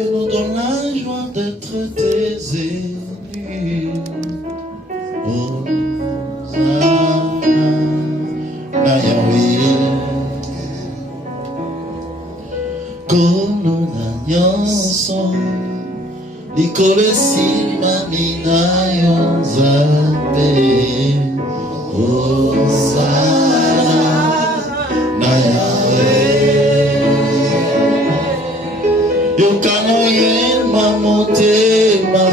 et nous donne la joie d'être tes élus. Oh, na Yahweh, kono na nyonso, likolo esimami na yo Nzambe. Hosana na Yahweh, yokano yema motema,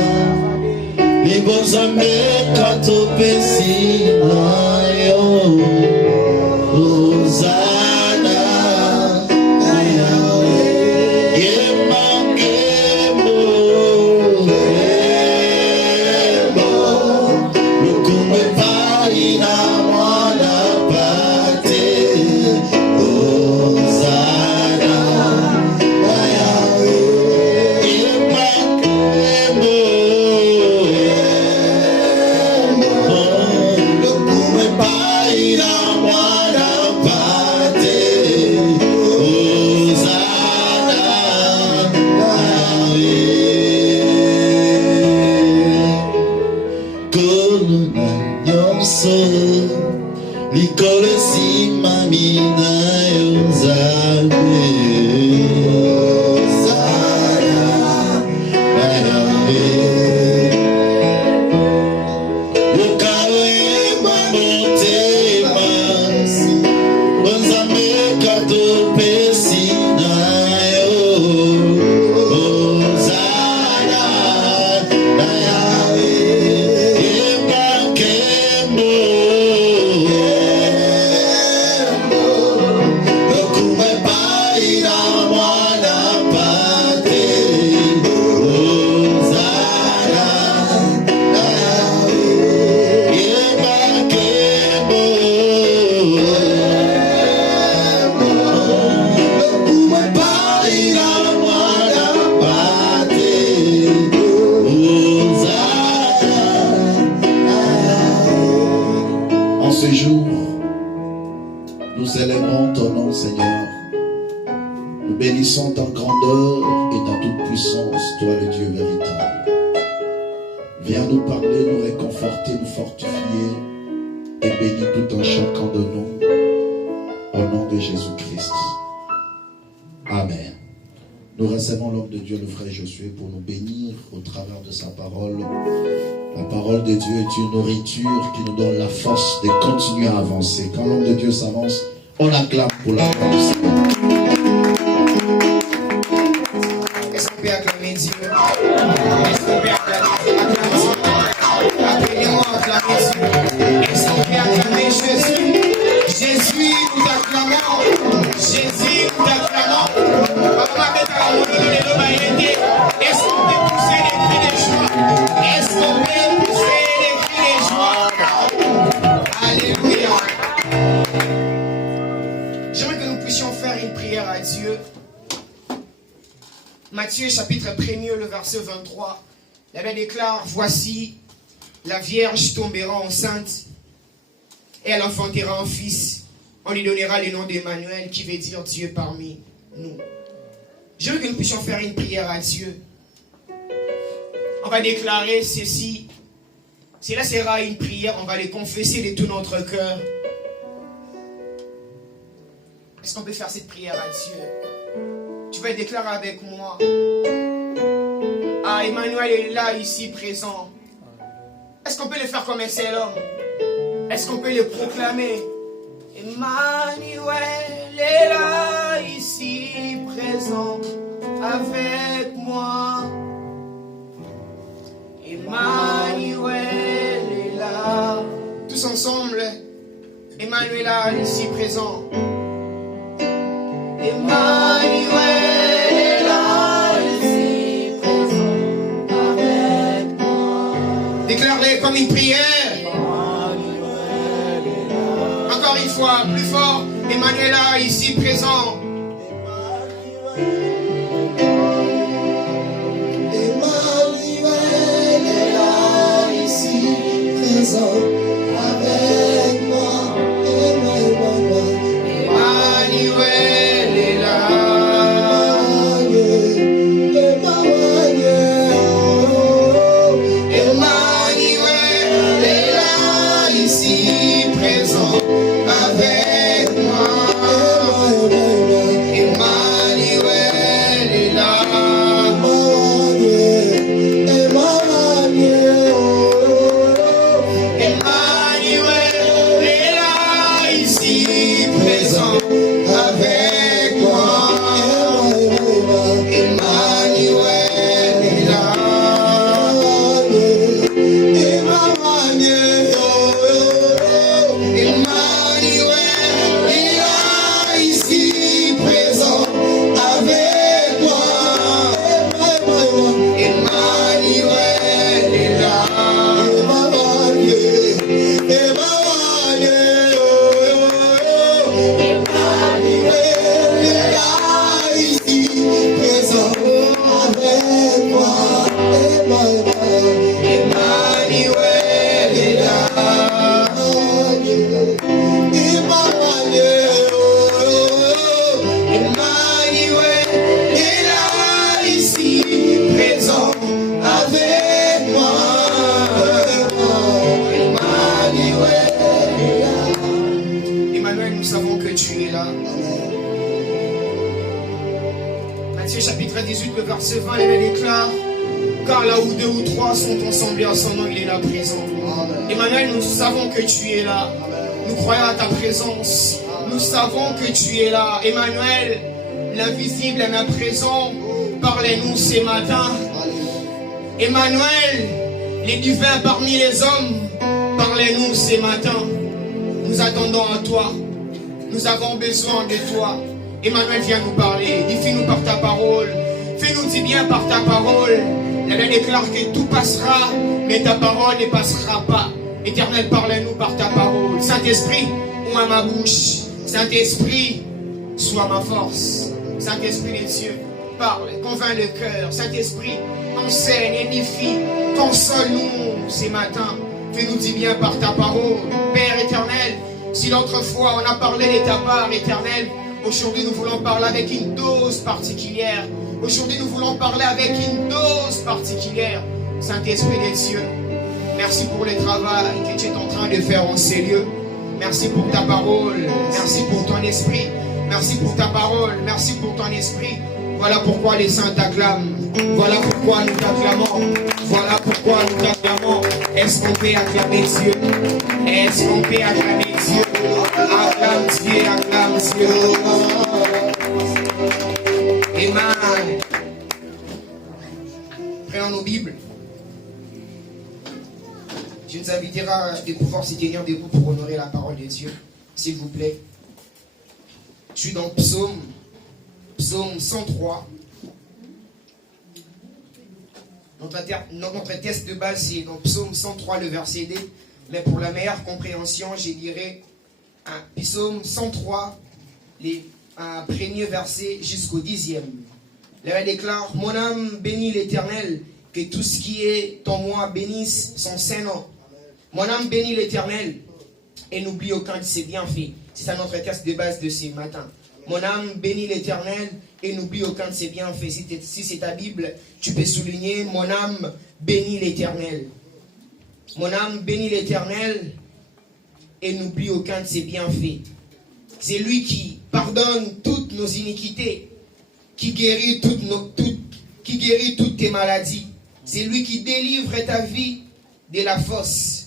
libonzambe katopesi na yo. Hosana na Yahweh, yema ngemo, lukumbe pai na mwana pate. Hosana na Yahweh, yema ngemo, lukumbe pai na mwana pate. Hosana na Yahweh, kono na nyonso, likolo esimami na yo Nzambe. Hosana na Yahweh, yokano yema motema, bonzambe katopesi na yo. Hosana na Yahweh, yema nkembo, lokume pai na mwana pate. Hosana na Yahweh, yema nkembo, lokume pai na mwana pate. Hosana na Yahweh. En ce jour, nous élèverons ton nom, Seigneur. Nous bénissons ta grandeur et ta toute puissance, toi le Dieu véritable. Viens nous parler, nous réconforter, nous fortifier et bénis tout un chacun de nous au nom de Jésus-Christ. Amen. Nous recevons l'homme de Dieu, le frère Josué, pour nous bénir au travers de sa parole. La parole de Dieu est une nourriture qui nous donne la force de continuer à avancer. Quand l'homme de Dieu s'avance, on acclame pour la parole du Seigneur. Est-ce qu'on peut acclamer Dieu? Est-ce qu'on peut acclamer Dieu? Appelez-moi acclamer Dieu. Est-ce qu'on peut acclamer Jésus? Jésus, nous t'acclamons. Jésus, nous t'acclamons. Est-ce qu'on peut pousser les cris de joie? Est-ce qu'on peut pousser les cris de joie? Alléluia. J'aimerais que nous puissions faire une prière à Dieu. Matthieu chapitre 1er, le verset 23. La Bible déclare, voici, la Vierge tombera enceinte et elle enfantera un fils. On lui donnera le nom d'Emmanuel qui veut dire Dieu parmi nous. Je veux que nous puissions faire une prière à Dieu. On va déclarer ceci. Cela sera une prière, on va les confesser de tout notre cœur. Est-ce qu'on peut faire cette prière à Dieu? Tu vas déclarer avec moi. Ah, Emmanuel est là, ici, présent. Est-ce qu'on peut le faire comme un seul homme? Est-ce qu'on peut le proclamer? Emmanuel est là, ici, présent, avec moi. Emmanuel est là. Tous ensemble. Emmanuel est là, ici, présent. Emmanuel est là, ici, présent, avec moi. Déclare-le comme une prière. Encore une fois, plus fort. Emmanuel est là, ici, présent. Emmanuel est là, ici, présent, avec moi. Emmanuel est là. verset 20, la Bible déclare, car là où 2 ou 3 sont ensemble en son nom, il est là présent. Emmanuel, nous savons que tu es là. Nous croyons à ta présence. Nous savons que tu es là. Emmanuel, l'invisible est là présent. Parlez-nous ce matin. Emmanuel, les divins parmi les hommes, parlez-nous ce matin. Nous attendons à toi. Nous avons besoin de toi. Emmanuel, viens nous parler. Défie-nous par ta parole. Fais-nous du bien par ta parole. La Bible déclare que tout passera, mais ta parole ne passera pas. Éternel, parle-nous par ta parole. Saint-Esprit, ouvre ma bouche. Saint-Esprit, sois ma force. Saint-Esprit des cieux, parle, convainc le cœur. Saint-Esprit, enseigne, édifie, console-nous ce matin. Fais-nous du bien par ta parole. Père éternel, si l'autre fois on a parlé de ta part, éternel, aujourd'hui nous voulons parler avec une dose particulière. Aujourd'hui nous voulons parler avec une dose particulière. Saint-Esprit des cieux, merci pour le travail que tu es en train de faire en ces lieux. Merci pour ta parole. Merci pour ton esprit. Merci pour ta parole. Merci pour ton esprit. Voilà pourquoi les saints t'acclament. Voilà pourquoi nous t'acclamons. Voilà pourquoi nous t'acclamons. Est-ce qu'on peut acclamer Dieu? Est-ce qu'on peut acclamer Dieu? Acclame Dieu, acclame Dieu. Amen. Prenons nos Bibles. Je nous invitera de pouvoir se tenir debout pour honorer la parole de Dieu, s'il vous plaît. Je suis dans Psaume 103. Notre texte de base, c'est dans Psaume 103, le verset D. Mais pour la meilleure compréhension, je dirais Psaume 103, les premiers versets jusqu'au 10e. Là, elle déclare, mon âme bénit l'Éternel, que tout ce qui est en moi bénisse son saint nom. Mon âme bénit l'Éternel et n'oublie aucun de ses bienfaits. C'est ça notre texte de base de ce matin. Mon âme bénit l'Éternel et n'oublie aucun de ses bienfaits. Si c'est ta Bible, tu peux souligner, mon âme bénit l'Éternel. Mon âme bénit l'Éternel et n'oublie aucun de ses bienfaits. C'est lui qui pardonne toutes nos iniquités, qui guérit toutes tes maladies. C'est lui qui délivre ta vie de la fosse,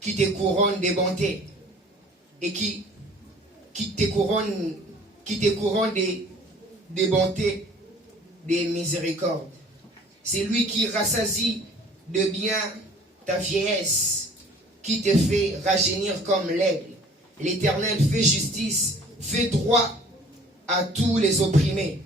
qui te couronne de bonté et qui te couronne de bonté, de miséricorde. C'est lui qui rassasie de bien ta vieillesse, qui te fait rajeunir comme l'aigle. L'Éternel fait justice, fait droit à tous les opprimés.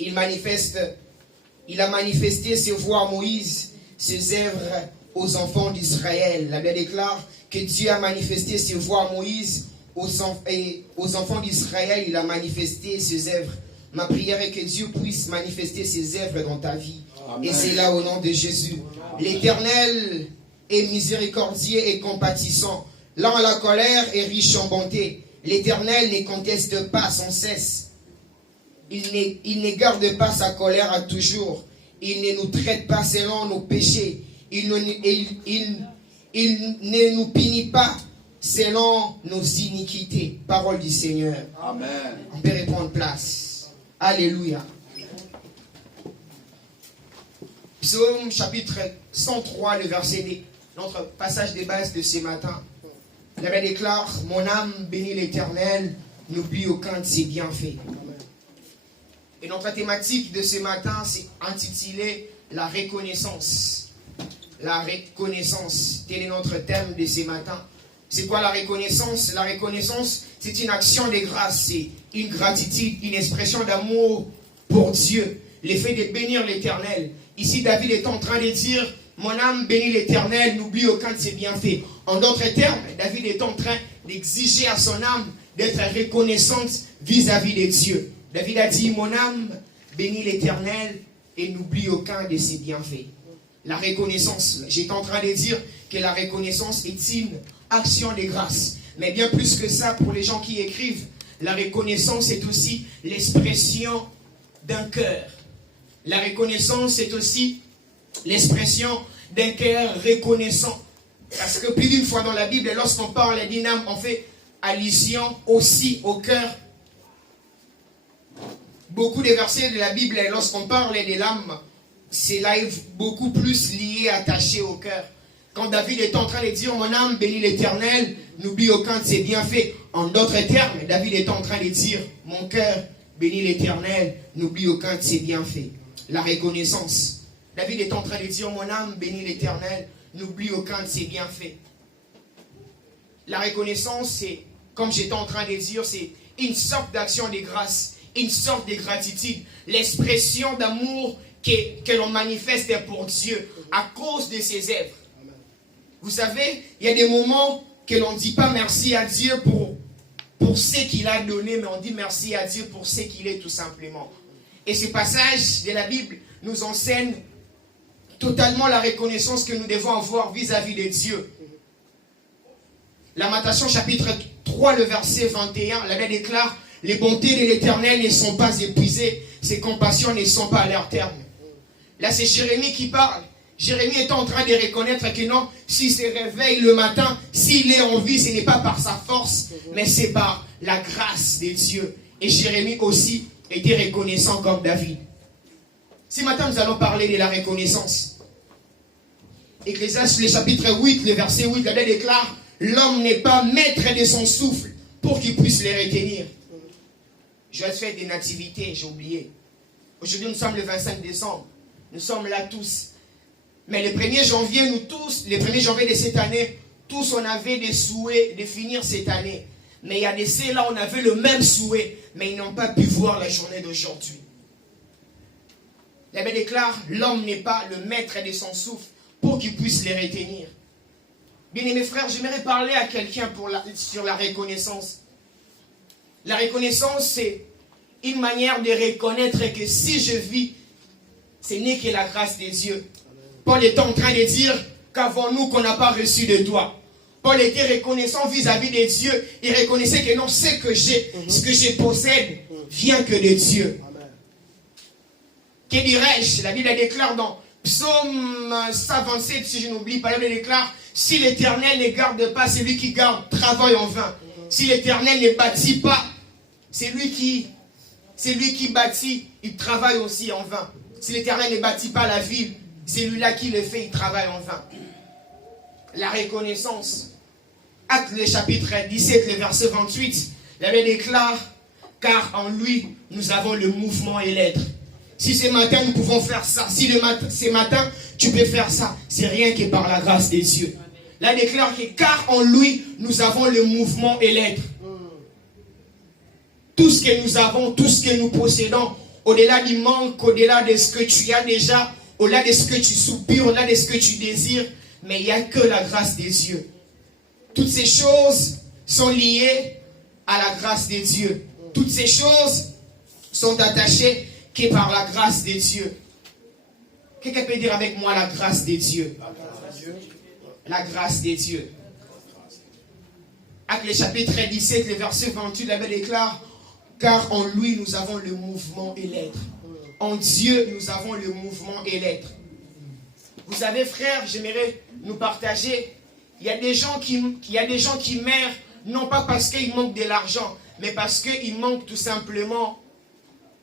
Il a manifesté ses voies à Moïse, ses œuvres aux enfants d'Israël. La Bible déclare que Dieu a manifesté ses voies à Moïse, aux enfants d'Israël, il a manifesté ses œuvres. Ma prière est que Dieu puisse manifester ses œuvres dans ta vie. Amen. Et c'est là au nom de Jésus. L'Éternel est miséricordieux et compatissant, lent à la colère et riche en bonté. L'Éternel ne conteste pas sans cesse. Il ne garde pas sa colère à toujours. Il ne nous traite pas selon nos péchés. Il ne nous punit pas selon nos iniquités. Parole du Seigneur. Amen. On peut reprendre place. Alléluia. Psaume chapitre 103, le verset D. Notre passage de base de ce matin. La Bible déclare, mon âme bénit l'Éternel, n'oublie aucun de ses bienfaits. Et notre thématique de ce matin, c'est intitulé la reconnaissance. La reconnaissance. Tel est notre thème de ce matin. C'est quoi la reconnaissance? La reconnaissance, c'est une action de grâce, c'est une gratitude, une expression d'amour pour Dieu. Le fait de bénir l'Éternel. Ici, David est en train de dire, mon âme bénit l'Éternel, n'oublie aucun de ses bienfaits. En d'autres termes, David est en train d'exiger à son âme d'être reconnaissante vis-à-vis de Dieu. David a dit, mon âme bénit l'Éternel et n'oublie aucun de ses bienfaits. La reconnaissance, j'étais en train de dire que la reconnaissance est une action de grâce. Mais bien plus que ça, pour les gens qui écrivent, la reconnaissance est aussi l'expression d'un cœur. La reconnaissance est aussi l'expression d'un cœur reconnaissant. Parce que plus d'une fois dans la Bible, lorsqu'on parle d'une âme, on fait allusion aussi au cœur beaucoup de versets de la Bible, lorsqu'on parle des lames, c'est là beaucoup plus lié, attaché au cœur. Quand David est en train de dire, mon âme bénit l'Éternel, n'oublie aucun de ses bienfaits. En d'autres termes, David est en train de dire, mon cœur bénit l'Éternel, n'oublie aucun de ses bienfaits. La reconnaissance. David est en train de dire, mon âme bénit l'Éternel, n'oublie aucun de ses bienfaits. La reconnaissance, c'est, comme j'étais en train de dire, c'est une sorte d'action de grâce, une sorte de gratitude, l'expression d'amour que l'on manifeste pour Dieu à cause de ses œuvres. Vous savez, il y a des moments que l'on ne dit pas merci à Dieu pour ce qu'il a donné, mais on dit merci à Dieu pour ce qu'il est tout simplement. Et ce passage de la Bible nous enseigne totalement la reconnaissance que nous devons avoir vis-à-vis de Dieu. Lamentation chapitre 3, le verset 21, la Bible déclare, les bontés de l'Éternel ne sont pas épuisées, ses compassions ne sont pas à leur terme. Là, c'est Jérémie qui parle. Jérémie est en train de reconnaître que non, s'il se réveille le matin, s'il est en vie, ce n'est pas par sa force, mais c'est par la grâce de Dieu. Et Jérémie aussi était reconnaissant comme David. Ce matin, nous allons parler de la reconnaissance. Ecclésiaste, le chapitre 8, le verset 8, la Bible déclare, l'homme n'est pas maître de son souffle pour qu'il puisse les retenir. Je vais faire des nativités, j'ai oublié. Aujourd'hui, nous sommes le 25 décembre. Nous sommes là tous. Mais le 1er janvier, nous tous, le 1er janvier de cette année, tous on avait des souhaits de finir cette année. Mais il y a des ceux-là, on avait le même souhait, mais ils n'ont pas pu voir la journée d'aujourd'hui. La Bible déclare, l'homme n'est pas le maître de son souffle pour qu'il puisse les retenir. Bien-aimés frères, j'aimerais parler à quelqu'un sur la reconnaissance. La reconnaissance, c'est une manière de reconnaître que si je vis, ce n'est que la grâce de Dieu. Paul est en train de dire qu'avons-nous qu'on n'a pas reçu de toi. Paul était reconnaissant vis-à-vis de Dieu. Il reconnaissait que non, ce que je possède vient que de Dieu. Amen. Que dirais-je? La Bible déclare dans Psaume 127, si je n'oublie pas, la Bible déclare, si l'Éternel ne garde pas, celui qui garde travaille en vain. Si l'Éternel ne bâtit pas, c'est lui qui bâtit, il travaille aussi en vain. Si l'Éternel ne bâtit pas la ville, celui-là qui le fait, il travaille en vain. La reconnaissance. Actes le chapitre 17, le verset 28, la Bible déclare, car en lui, nous avons le mouvement et l'être. Si ce matin, nous pouvons faire ça, si ce matin, tu peux faire ça, c'est rien que par la grâce de Dieu. Là, il déclare que car en lui, nous avons le mouvement et l'être. Tout ce que nous avons, tout ce que nous possédons, au-delà du manque, au-delà de ce que tu as déjà, au-delà de ce que tu soupires, au-delà de ce que tu désires, mais il n'y a que la grâce de Dieu. Toutes ces choses sont liées à la grâce de Dieu. Toutes ces choses sont attachées que par la grâce de Dieu. Quelqu'un peut dire avec moi la grâce de Dieu? La grâce de Dieu. Actes le chapitre 17, le verset 28, la Bible déclare, car en lui nous avons le mouvement et l'être. En Dieu nous avons le mouvement et l'être. Vous savez frères, j'aimerais nous partager, il y a des gens qui meurent, non pas parce qu'ils manquent de l'argent, mais parce qu'ils manquent tout simplement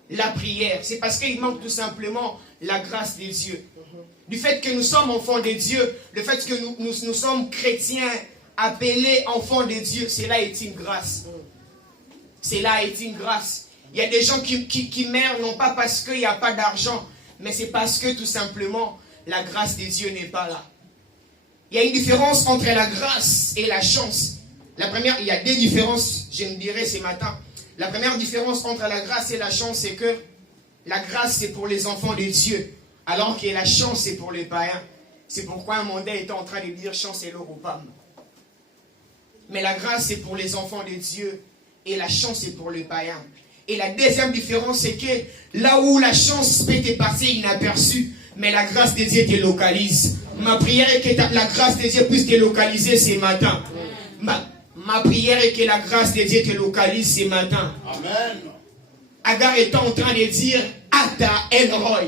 la prière. C'est parce qu'il manque tout simplement la grâce de Dieu. Du fait que nous sommes enfants de Dieu, le fait que nous sommes chrétiens, appelés enfants de Dieu, cela est une grâce. Cela est une grâce. Il y a des gens qui meurent non pas parce qu'il n'y a pas d'argent, mais c'est parce que tout simplement la grâce de Dieu n'est pas là. Il y a une différence entre la grâce et la chance. La première, il y a deux différences, je me dirais ce matin. La première différence entre la grâce et la chance, c'est que la grâce, c'est pour les enfants de Dieu, alors que la chance, c'est pour les païens. C'est pourquoi un mondain était en train de dire chance et l'or aux pommes. Mais la grâce, c'est pour les enfants de Dieu, et la chance, c'est pour les païens. Et la deuxième différence, c'est que là où la chance peut te passer inaperçue, mais la grâce de Dieu te localise. Ma prière est que la grâce de Dieu puisse te localiser ce matin. Ma prière est que la grâce de Dieu te localise ce matin. Amen. Agar est en train de dire, Ata El Roy,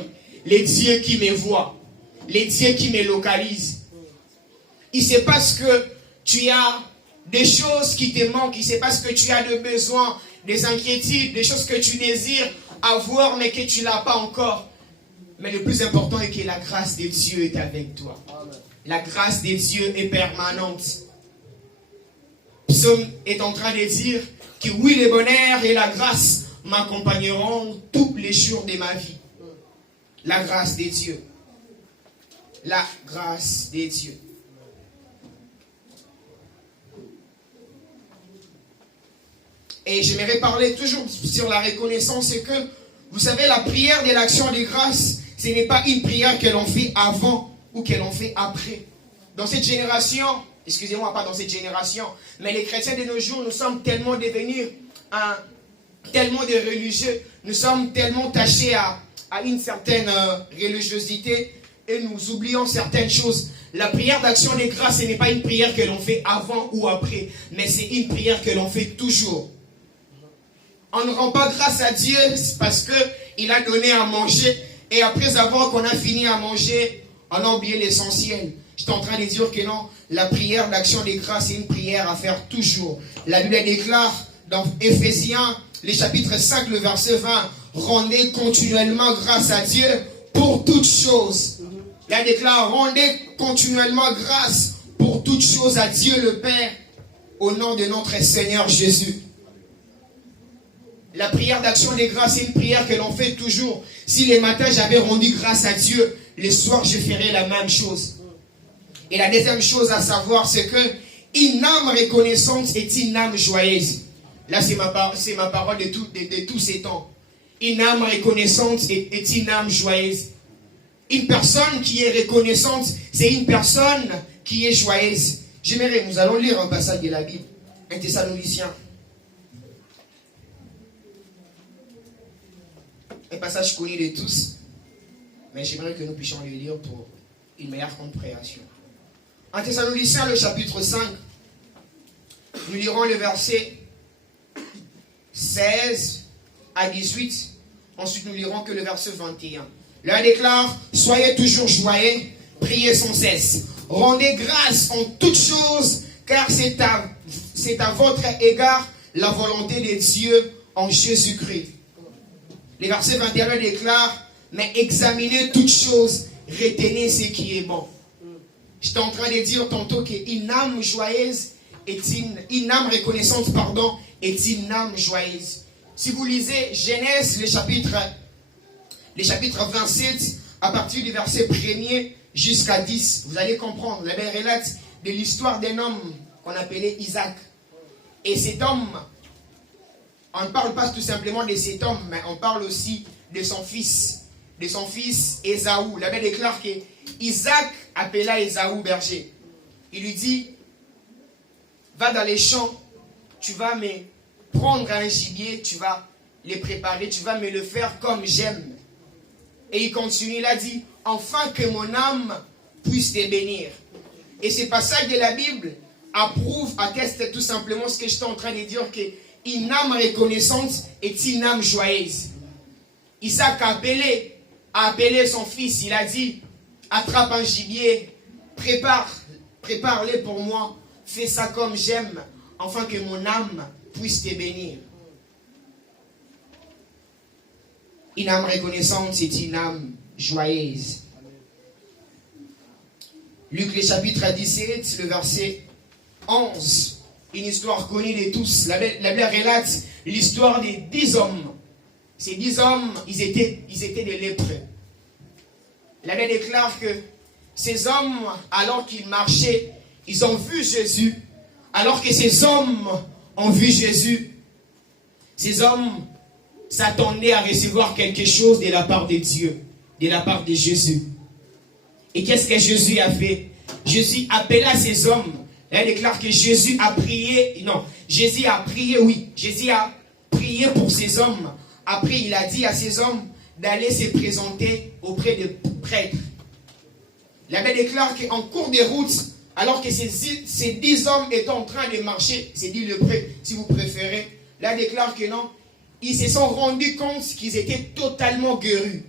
les dieux qui me voient, les dieux qui me localisent. Il se passe que tu as des choses qui te manquent, il se passe que tu as des besoins, des inquiétudes, des choses que tu désires. avoir mais que tu ne l'as pas encore. Mais le plus important est que la grâce de Dieu est avec toi. La grâce de Dieu est permanente. Psaume est en train de dire que oui, le bonheur et la grâce m'accompagneront tous les jours de ma vie. La grâce de Dieu. La grâce de Dieu. Et j'aimerais parler toujours sur la reconnaissance, c'est que, vous savez, la prière de l'action de grâce, ce n'est pas une prière que l'on fait avant ou que l'on fait après. Dans cette génération, excusez-moi, pas dans cette génération, mais les chrétiens de nos jours, nous sommes tellement devenus tellement de religieux, nous sommes tellement attachés à une certaine religiosité et nous oublions certaines choses. La prière d'action de grâce, ce n'est pas une prière que l'on fait avant ou après, mais c'est une prière que l'on fait toujours. On ne rend pas grâce à Dieu parce qu'il a donné à manger et après avoir qu'on a fini à manger, on a oublié l'essentiel. Je suis en train de dire que non, la prière d'action de grâce est une prière à faire toujours. La Bible déclare dans Éphésiens, le chapitre 5, le verset 20, rendez continuellement grâce à Dieu pour toutes choses. Elle déclare, rendez continuellement grâce pour toutes choses à Dieu le Père, au nom de notre Seigneur Jésus. La prière d'action des grâces, c'est une prière que l'on fait toujours. Si les matins j'avais rendu grâce à Dieu, les soirs je ferais la même chose. Et la deuxième chose à savoir, c'est que une âme reconnaissante est une âme joyeuse. Là, c'est ma parole de tous ces temps. Une âme reconnaissante est une âme joyeuse. Une personne qui est reconnaissante, c'est une personne qui est joyeuse. J'aimerais, nous allons lire un passage de la Bible. 1 Thessaloniciens. Un passage connu de tous, mais j'aimerais que nous puissions le lire pour une meilleure compréhension. En Thessaloniciens, le chapitre 5, nous lirons le verset 16 à 18. Ensuite, nous lirons que le verset 21. Là, déclare, soyez toujours joyeux, priez sans cesse. Rendez grâce en toutes choses, car c'est à votre égard la volonté de Dieu en Jésus-Christ. Le verset 21 déclare, mais examinez toutes choses, retenez ce qui est bon. J'étais en train de dire tantôt qu'une âme joyeuse une âme reconnaissante, est une âme joyeuse. Si vous lisez Genèse, le chapitre 27, à partir du verset 1er jusqu'à 10, vous allez comprendre. La Bible relate de l'histoire d'un homme qu'on appelait Isaac. Et cet homme, on ne parle pas tout simplement de cet homme, mais on parle aussi de son fils Ésaü. La Bible déclare que Isaac appela Ésaü berger. Il lui dit, va dans les champs, tu vas me prendre un gibier, tu vas les préparer, tu vas me le faire comme j'aime. Et il continue, il a dit, afin que mon âme puisse te bénir. Et ce passage de la Bible atteste tout simplement ce que je suis en train de dire, qu'une âme reconnaissante est une âme joyeuse. Isaac a appelé son fils, il a dit, attrape un gibier, prépare-les pour moi, fais ça comme j'aime, afin que mon âme puisse te bénir. Une âme reconnaissante, c'est une âme joyeuse. Luc, le chapitre 17, le verset 11. Une histoire connue de tous. La Bible relate l'histoire des 10 hommes. Ces 10 hommes, ils étaient des lépreux. La Bible déclare que ces hommes, alors qu'ils marchaient, ils ont vu Jésus. Alors que ces hommes ont vu Jésus, ces hommes s'attendaient à recevoir quelque chose de la part de Dieu, de la part de Jésus. Et qu'est-ce que Jésus a fait? Jésus appela ces hommes. Elle déclare que Jésus a prié pour ces hommes. Après, il a dit à ces hommes d'aller se présenter auprès des prêtres. La Bible déclare qu'en cours de route, alors que ces 10 hommes étaient en train de marcher, c'est dit le prêtre, si vous préférez, là déclare que non, ils se sont rendus compte qu'ils étaient totalement guéris.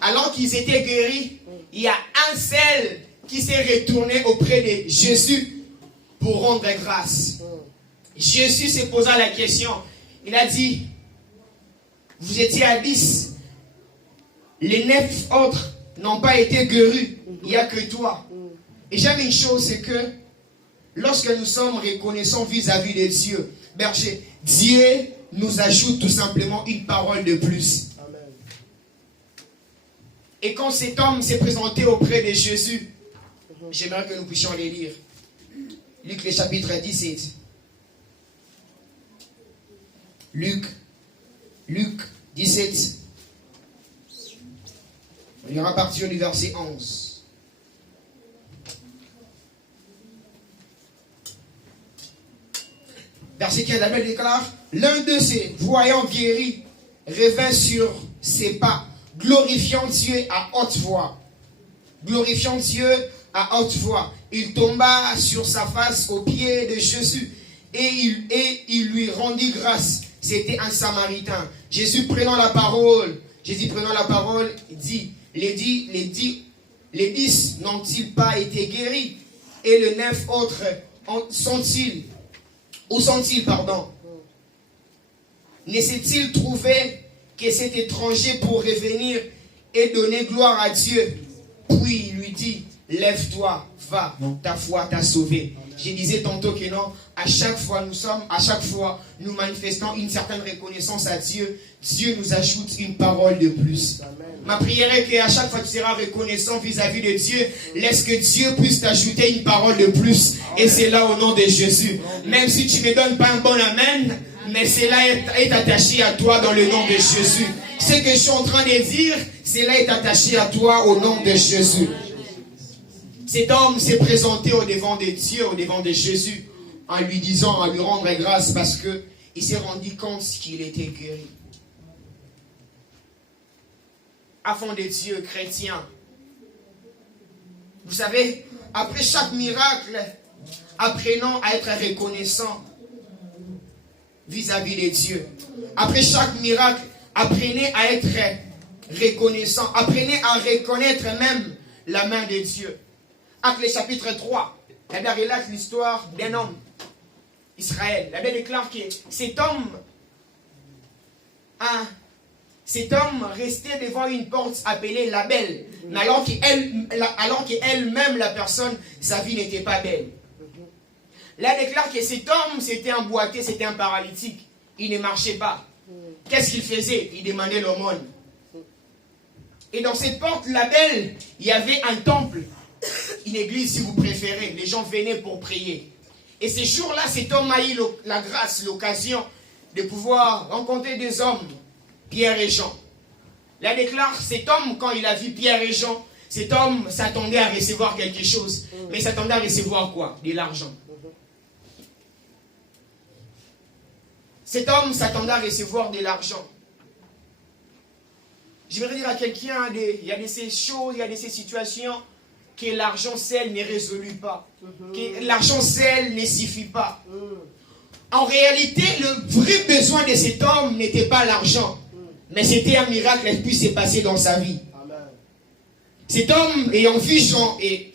Alors qu'ils étaient guéris, il y a un seul qui s'est retourné auprès de Jésus pour rendre grâce. Jésus s'est posé la question. Il a dit, Vous étiez à 10. Les 9 autres n'ont pas été guéris. Il n'y a que toi. Et j'aime une chose, c'est que lorsque nous sommes reconnaissants vis-à-vis de Dieu, berger, Dieu nous ajoute tout simplement une parole de plus. Amen. Et quand cet homme s'est présenté auprès de Jésus, j'aimerais que nous puissions les lire. Luc, le chapitre 17. Luc 17. On ira à partir du verset 11. Verset 15, la Bible déclare, l'un d'eux, voyant guéri, revint sur ses pas, glorifiant Dieu à haute voix. Glorifiant Dieu à haute voix. Il tomba sur sa face aux pieds de Jésus et il lui rendit grâce. C'était un Samaritain. Jésus prenant la parole, dit, les 10 n'ont-ils pas été guéris? Et les 9 autres, où sont-ils, pardon? Ne s'est-il trouvé que cet étranger pour revenir et donner gloire à Dieu? Puis il lui dit, lève-toi, va, ta foi t'a sauvé. Je disais tantôt que non, à chaque fois nous manifestons une certaine reconnaissance à Dieu, Dieu nous ajoute une parole de plus. Amen. Ma prière est qu'à chaque fois que tu seras reconnaissant vis-à-vis de Dieu, laisse que Dieu puisse t'ajouter une parole de plus. Et c'est là au nom de Jésus. Même si tu ne me donnes pas un bon amen, mais cela est attaché à toi dans le nom de Jésus. Ce que je suis en train de dire, cela est attaché à toi au nom de Jésus. Cet homme s'est présenté au devant de Dieu, au devant de Jésus, en lui disant, en lui rendre grâce parce qu'il s'est rendu compte qu'il était guéri. Afin de Dieu, chrétien. Vous savez, après chaque miracle, apprenons à être reconnaissants vis-à-vis de Dieu. Après chaque miracle, apprenez à être reconnaissants. Apprenez à reconnaître même la main de Dieu. Actes le chapitre 3, la Bible relate l'histoire d'un homme, Israël. La Bible déclare que cet homme restait devant une porte appelée la belle. Mais alors qu'elle-même, la personne, sa vie n'était pas belle. Là, elle déclare que cet homme, c'était un boiteux, c'était un paralytique. Il ne marchait pas. Qu'est-ce qu'il faisait? Il demandait l'aumône. Et dans cette porte, la belle, il y avait un temple. Une église si vous préférez, les gens venaient pour prier. Et ces jours-là, cet homme a eu la grâce, l'occasion de pouvoir rencontrer des hommes, Pierre et Jean. Là déclare, cet homme, quand il a vu Pierre et Jean, cet homme s'attendait à recevoir quelque chose. Mais il s'attendait à recevoir quoi? De l'argent. Cet homme s'attendait à recevoir de l'argent. Je voudrais dire à quelqu'un, il y a de ces choses, il y a de ces situations que l'argent seul ne résout pas. Que l'argent seul ne suffit pas. En réalité, le vrai besoin de cet homme n'était pas l'argent. Mais c'était un miracle qui puisse se passer dans sa vie. Amen. Cet homme, ayant vu Jean et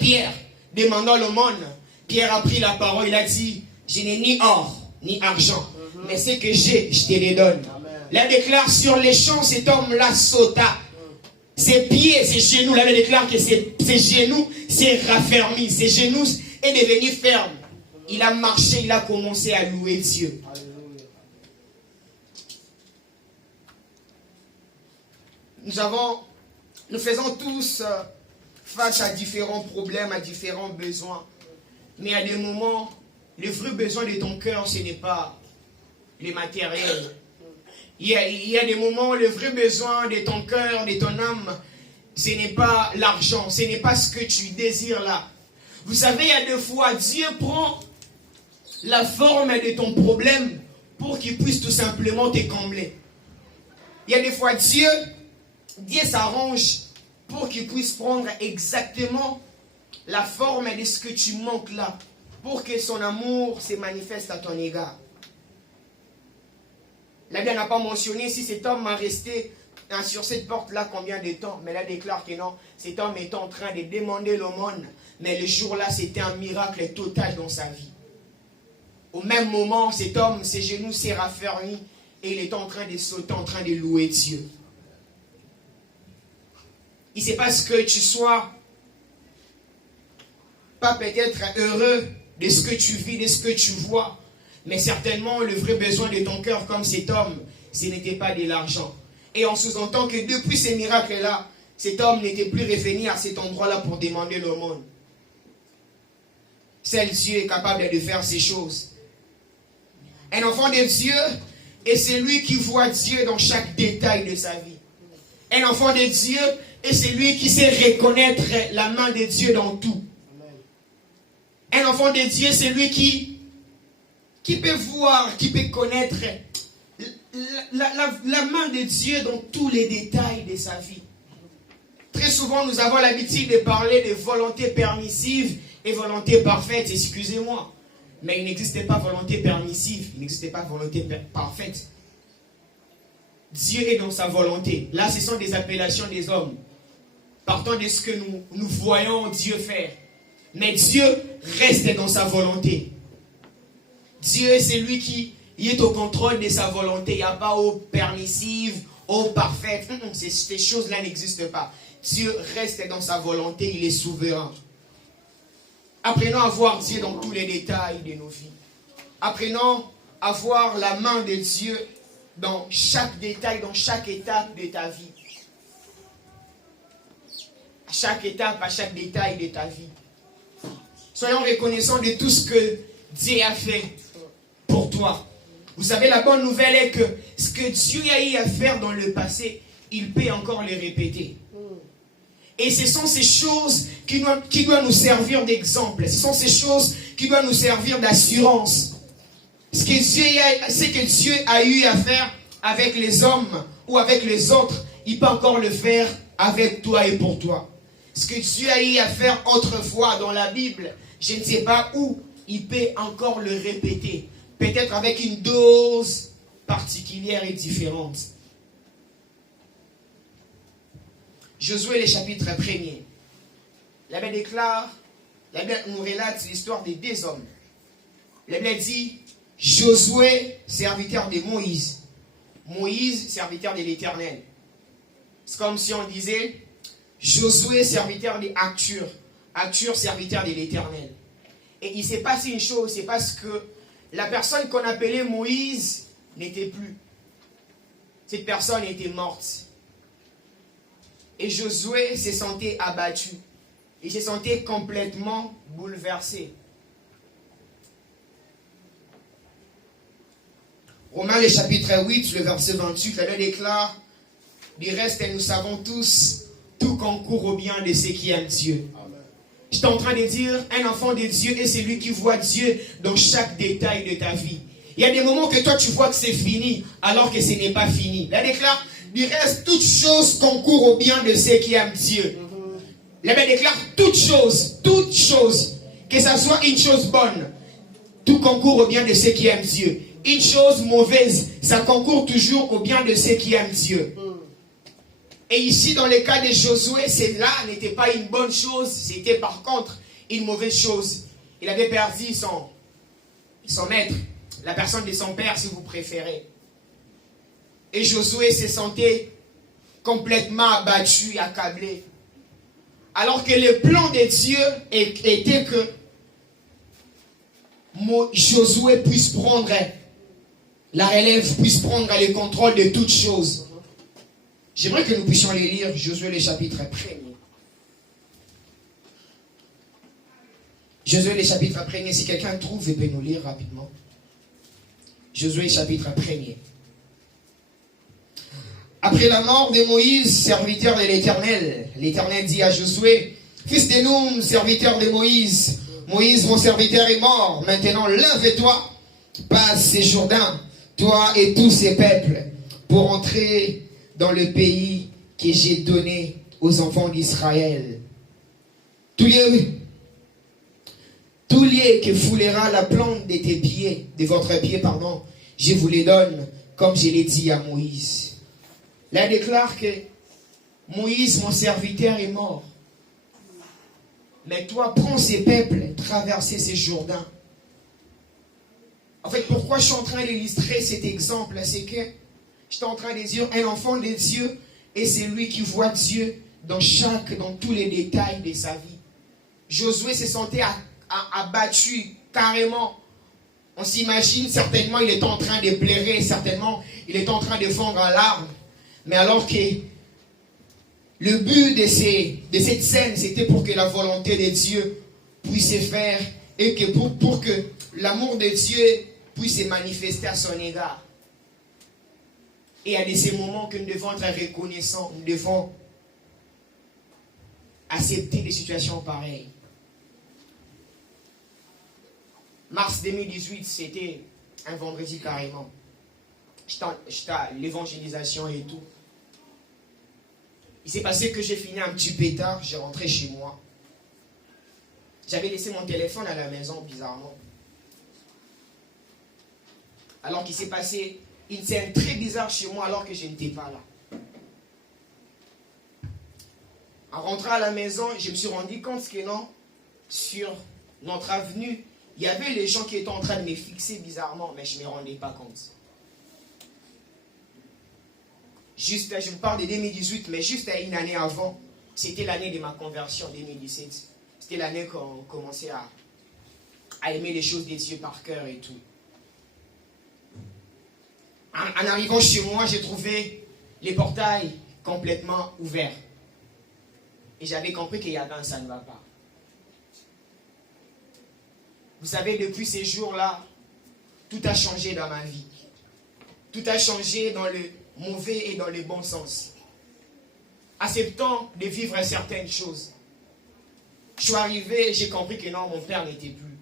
Pierre demandant l'aumône, Pierre a pris la parole, il a dit, je n'ai ni or, ni argent. Mais ce que j'ai, je te les donne. Amen. Là, déclare sur les champs, cet homme-là sauta. Ses pieds, ses genoux, là, il déclare que ses genoux s'est raffermi. Ses genoux est devenu ferme. Il a marché, il a commencé à louer Dieu. Alléluia. Nous faisons tous face à différents problèmes, à différents besoins. Mais à des moments, le vrai besoin de ton cœur, ce n'est pas les matériels. Il y a des moments où le vrai besoin de ton cœur, de ton âme, ce n'est pas l'argent, ce n'est pas ce que tu désires là. Vous savez, il y a des fois, Dieu prend la forme de ton problème pour qu'il puisse tout simplement te combler. Il y a des fois, Dieu s'arrange pour qu'il puisse prendre exactement la forme de ce que tu manques là, pour que son amour se manifeste à ton égard. La Bible n'a pas mentionné si cet homme a resté sur cette porte-là combien de temps. Mais là, déclare que non, cet homme est en train de demander l'aumône. Mais le jour-là, c'était un miracle total dans sa vie. Au même moment, cet homme, ses genoux s'est raffermis. et il est en train de sauter, en train de louer Dieu. Il ne sait pas ce que tu sois, pas peut-être heureux de ce que tu vis, de ce que tu vois, mais certainement le vrai besoin de ton cœur comme cet homme, ce n'était pas de l'argent. Et on sous-entend que depuis ces miracles-là, cet homme n'était plus revenu à cet endroit-là pour demander l'aumône. Seul Dieu est capable de faire ces choses. Un enfant de Dieu est celui qui voit Dieu dans chaque détail de sa vie. Un enfant de Dieu est celui qui sait reconnaître la main de Dieu dans tout. Un enfant de Dieu, c'est lui qui peut voir, qui peut connaître la main de Dieu dans tous les détails de sa vie. Très souvent, nous avons l'habitude de parler de volonté permissive et volonté parfaite, excusez-moi. Mais il n'existait pas volonté permissive, il n'existait pas volonté parfaite. Dieu est dans sa volonté. Là, ce sont des appellations des hommes. Partant de ce que nous voyons Dieu faire. Mais Dieu reste dans sa volonté. Dieu est celui qui est au contrôle de sa volonté. Il n'y a pas eau permissive, eau parfaite. Ces choses-là n'existent pas. Dieu reste dans sa volonté, il est souverain. Apprenons à voir Dieu dans tous les détails de nos vies. Apprenons à voir la main de Dieu dans chaque détail, dans chaque étape de ta vie. À chaque étape, à chaque détail de ta vie. Soyons reconnaissants de tout ce que Dieu a fait pour toi. Vous savez, la bonne nouvelle est que ce que Dieu a eu à faire dans le passé, il peut encore le répéter. Et ce sont ces choses qui doivent nous servir d'exemple. Ce sont ces choses qui doivent nous servir d'assurance. Ce que Dieu a eu à faire avec les hommes ou avec les autres, il peut encore le faire avec toi et pour toi. Ce que Dieu a eu à faire autrefois dans la Bible, je ne sais pas où, il peut encore le répéter. Peut-être avec une dose particulière et différente. Josué, le chapitre 1er. La Bible déclare, la Bible nous relate l'histoire des deux hommes. La Bible dit, Josué, serviteur de Moïse. Moïse, serviteur de l'Éternel. C'est comme si on disait, Josué, serviteur d'Actur. Actur, serviteur de l'Éternel. Et il s'est passé une chose, c'est parce que la personne qu'on appelait Moïse n'était plus. Cette personne était morte. Et Josué se sentait abattu. Il se sentait complètement bouleversé. Romains le chapitre 8, le verset 28, la Bible déclare, du reste, nous savons tous, tout concourt au bien de ceux qui aiment Dieu. Amen. Je suis en train de dire, un enfant de Dieu est celui qui voit Dieu dans chaque détail de ta vie. Il y a des moments que toi tu vois que c'est fini, alors que ce n'est pas fini. La Bible déclare, du reste, toutes choses concourent au bien de ceux qui aiment Dieu. La Bible déclare toutes choses, que ça soit une chose bonne, tout concourt au bien de ceux qui aiment Dieu. Une chose mauvaise, ça concourt toujours au bien de ceux qui aiment Dieu. Et ici, dans le cas de Josué, cela n'était pas une bonne chose, c'était par contre une mauvaise chose. Il avait perdu son maître, la personne de son père, si vous préférez. Et Josué se sentait complètement abattu, accablé. Alors que le plan de Dieu était que Josué puisse prendre la relève, puisse prendre le contrôle de toutes choses. J'aimerais que nous puissions les lire, Josué le chapitre 1er. Josué le chapitre 1er, si quelqu'un trouve, il peut nous lire rapidement. Josué chapitre 1er. Après la mort de Moïse, serviteur de l'Éternel, l'Éternel dit à Josué, fils de Noun, serviteur de Moïse, Moïse, mon serviteur, est mort. Maintenant, lève-toi, passe ces Jourdain, toi et tous ces peuples, pour entrer dans le pays que j'ai donné aux enfants d'Israël. Tout lieu que foulera la plante de tes pieds, de votre pied, pardon, je vous les donne, comme je l'ai dit à Moïse. Là, il déclare que Moïse, mon serviteur, est mort. Mais toi, prends ces peuples, traversez ces Jourdains. En fait, pourquoi je suis en train d'illustrer cet exemple, c'est que je suis en train de dire un enfant de Dieu et c'est lui qui voit Dieu dans tous les détails de sa vie. Josué se sentait abattu carrément. On s'imagine certainement il est en train de pleurer, certainement il est en train de fondre en larmes. Mais alors que le but de cette scène, c'était pour que la volonté de Dieu puisse se faire et que pour que l'amour de Dieu puisse se manifester à son égard. Et à ces moments que nous devons être reconnaissants, nous devons accepter des situations pareilles. Mars 2018, c'était un vendredi carrément. J'étais à l'évangélisation et tout. Il s'est passé que j'ai fini un petit pétard, j'ai rentré chez moi. J'avais laissé mon téléphone à la maison, bizarrement. Alors qu'il s'est passé une scène très bizarre chez moi alors que je n'étais pas là. En rentrant à la maison, je me suis rendu compte que non, sur notre avenue, il y avait les gens qui étaient en train de me fixer bizarrement, mais je ne me rendais pas compte. Juste, je me parle de 2018, mais juste une année avant, c'était l'année de ma conversion, 2017. C'était l'année qu'on commençait à aimer les choses des dieux par cœur et tout. En arrivant chez moi, j'ai trouvé les portails complètement ouverts. Et j'avais compris qu'il y avait un ça ne va pas. Vous savez, depuis ces jours-là, tout a changé dans ma vie. Tout a changé dans le mauvais et dans le bon sens. Acceptant de vivre certaines choses. Je suis arrivé et j'ai compris que non, mon père n'était plus.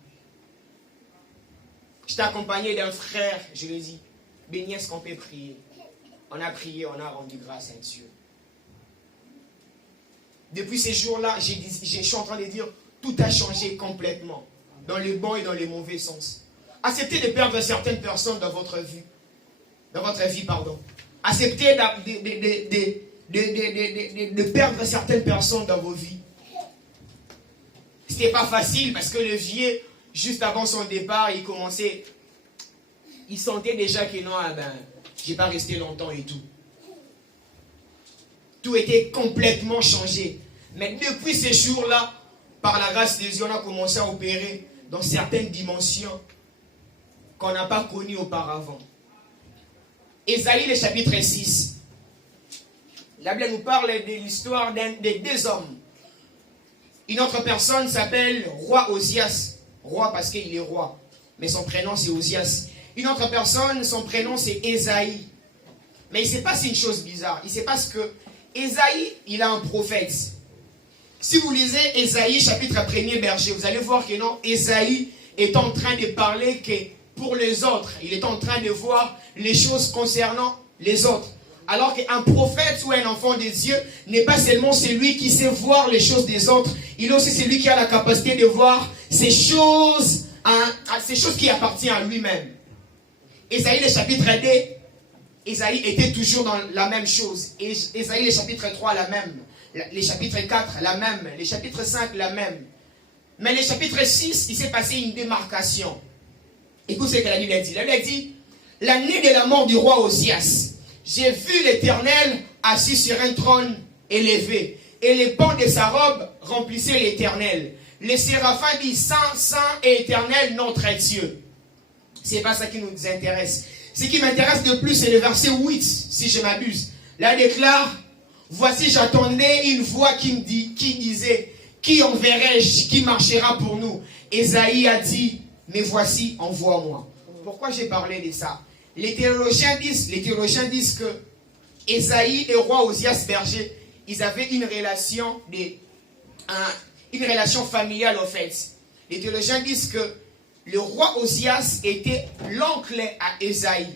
J'étais accompagné d'un frère, je lui ai dit, béni, est-ce qu'on peut prier? On a prié, on a rendu grâce à Dieu. Depuis ces jours-là, je suis en train de dire, tout a changé complètement. Dans le bon et dans le mauvais sens. Acceptez de perdre certaines personnes dans votre vie. Acceptez de perdre certaines personnes dans vos vies. C'était pas facile parce que le vieux, juste avant son départ, il sentait déjà que non, je n'ai pas resté longtemps et tout. Tout était complètement changé. Mais depuis ces jours-là, par la grâce de Dieu, on a commencé à opérer dans certaines dimensions qu'on n'a pas connues auparavant. Ésaïe, le chapitre 6. La Bible nous parle de l'histoire de deux hommes. Une autre personne s'appelle roi Osias. Roi parce qu'il est roi. Mais son prénom c'est Osias. Une autre personne, son prénom c'est Ésaïe. Mais il se passe une chose bizarre. Il se passe que Ésaïe, il a un prophète. Si vous lisez Ésaïe, chapitre 1er berger, vous allez voir que non, Ésaïe est en train de parler que pour les autres. Il est en train de voir les choses concernant les autres. Alors qu'un prophète ou un enfant de Dieu n'est pas seulement celui qui sait voir les choses des autres, il est aussi celui qui a la capacité de voir ces choses qui appartiennent à lui-même. Ésaïe, le chapitre 2, Ésaïe était toujours dans la même chose. Ésaïe, le chapitre 3, la même. Les chapitres 4, la même. Les chapitres 5, la même. Mais les chapitres 6, il s'est passé une démarcation. Écoutez ce que la Bible dit. La Bible dit, l'année de la mort du roi Osias, j'ai vu l'Éternel assis sur un trône élevé, et les pans de sa robe remplissaient l'Éternel. Les séraphins disent, Saint, Saint et Éternel, notre Dieu. C'est pas ça qui nous intéresse. Ce qui m'intéresse de plus, c'est le verset 8, si je m'abuse. Là, il déclare, voici, j'attendais une voix qui disait, qui enverrai-je, qui marchera pour nous? Ésaïe a dit, mais voici, envoie-moi. Pourquoi j'ai parlé de ça? Les théologiens disent que Ésaïe et roi Osias berger, ils avaient une relation familiale en fait. Les théologiens disent que le roi Osias était l'oncle à Ésaïe.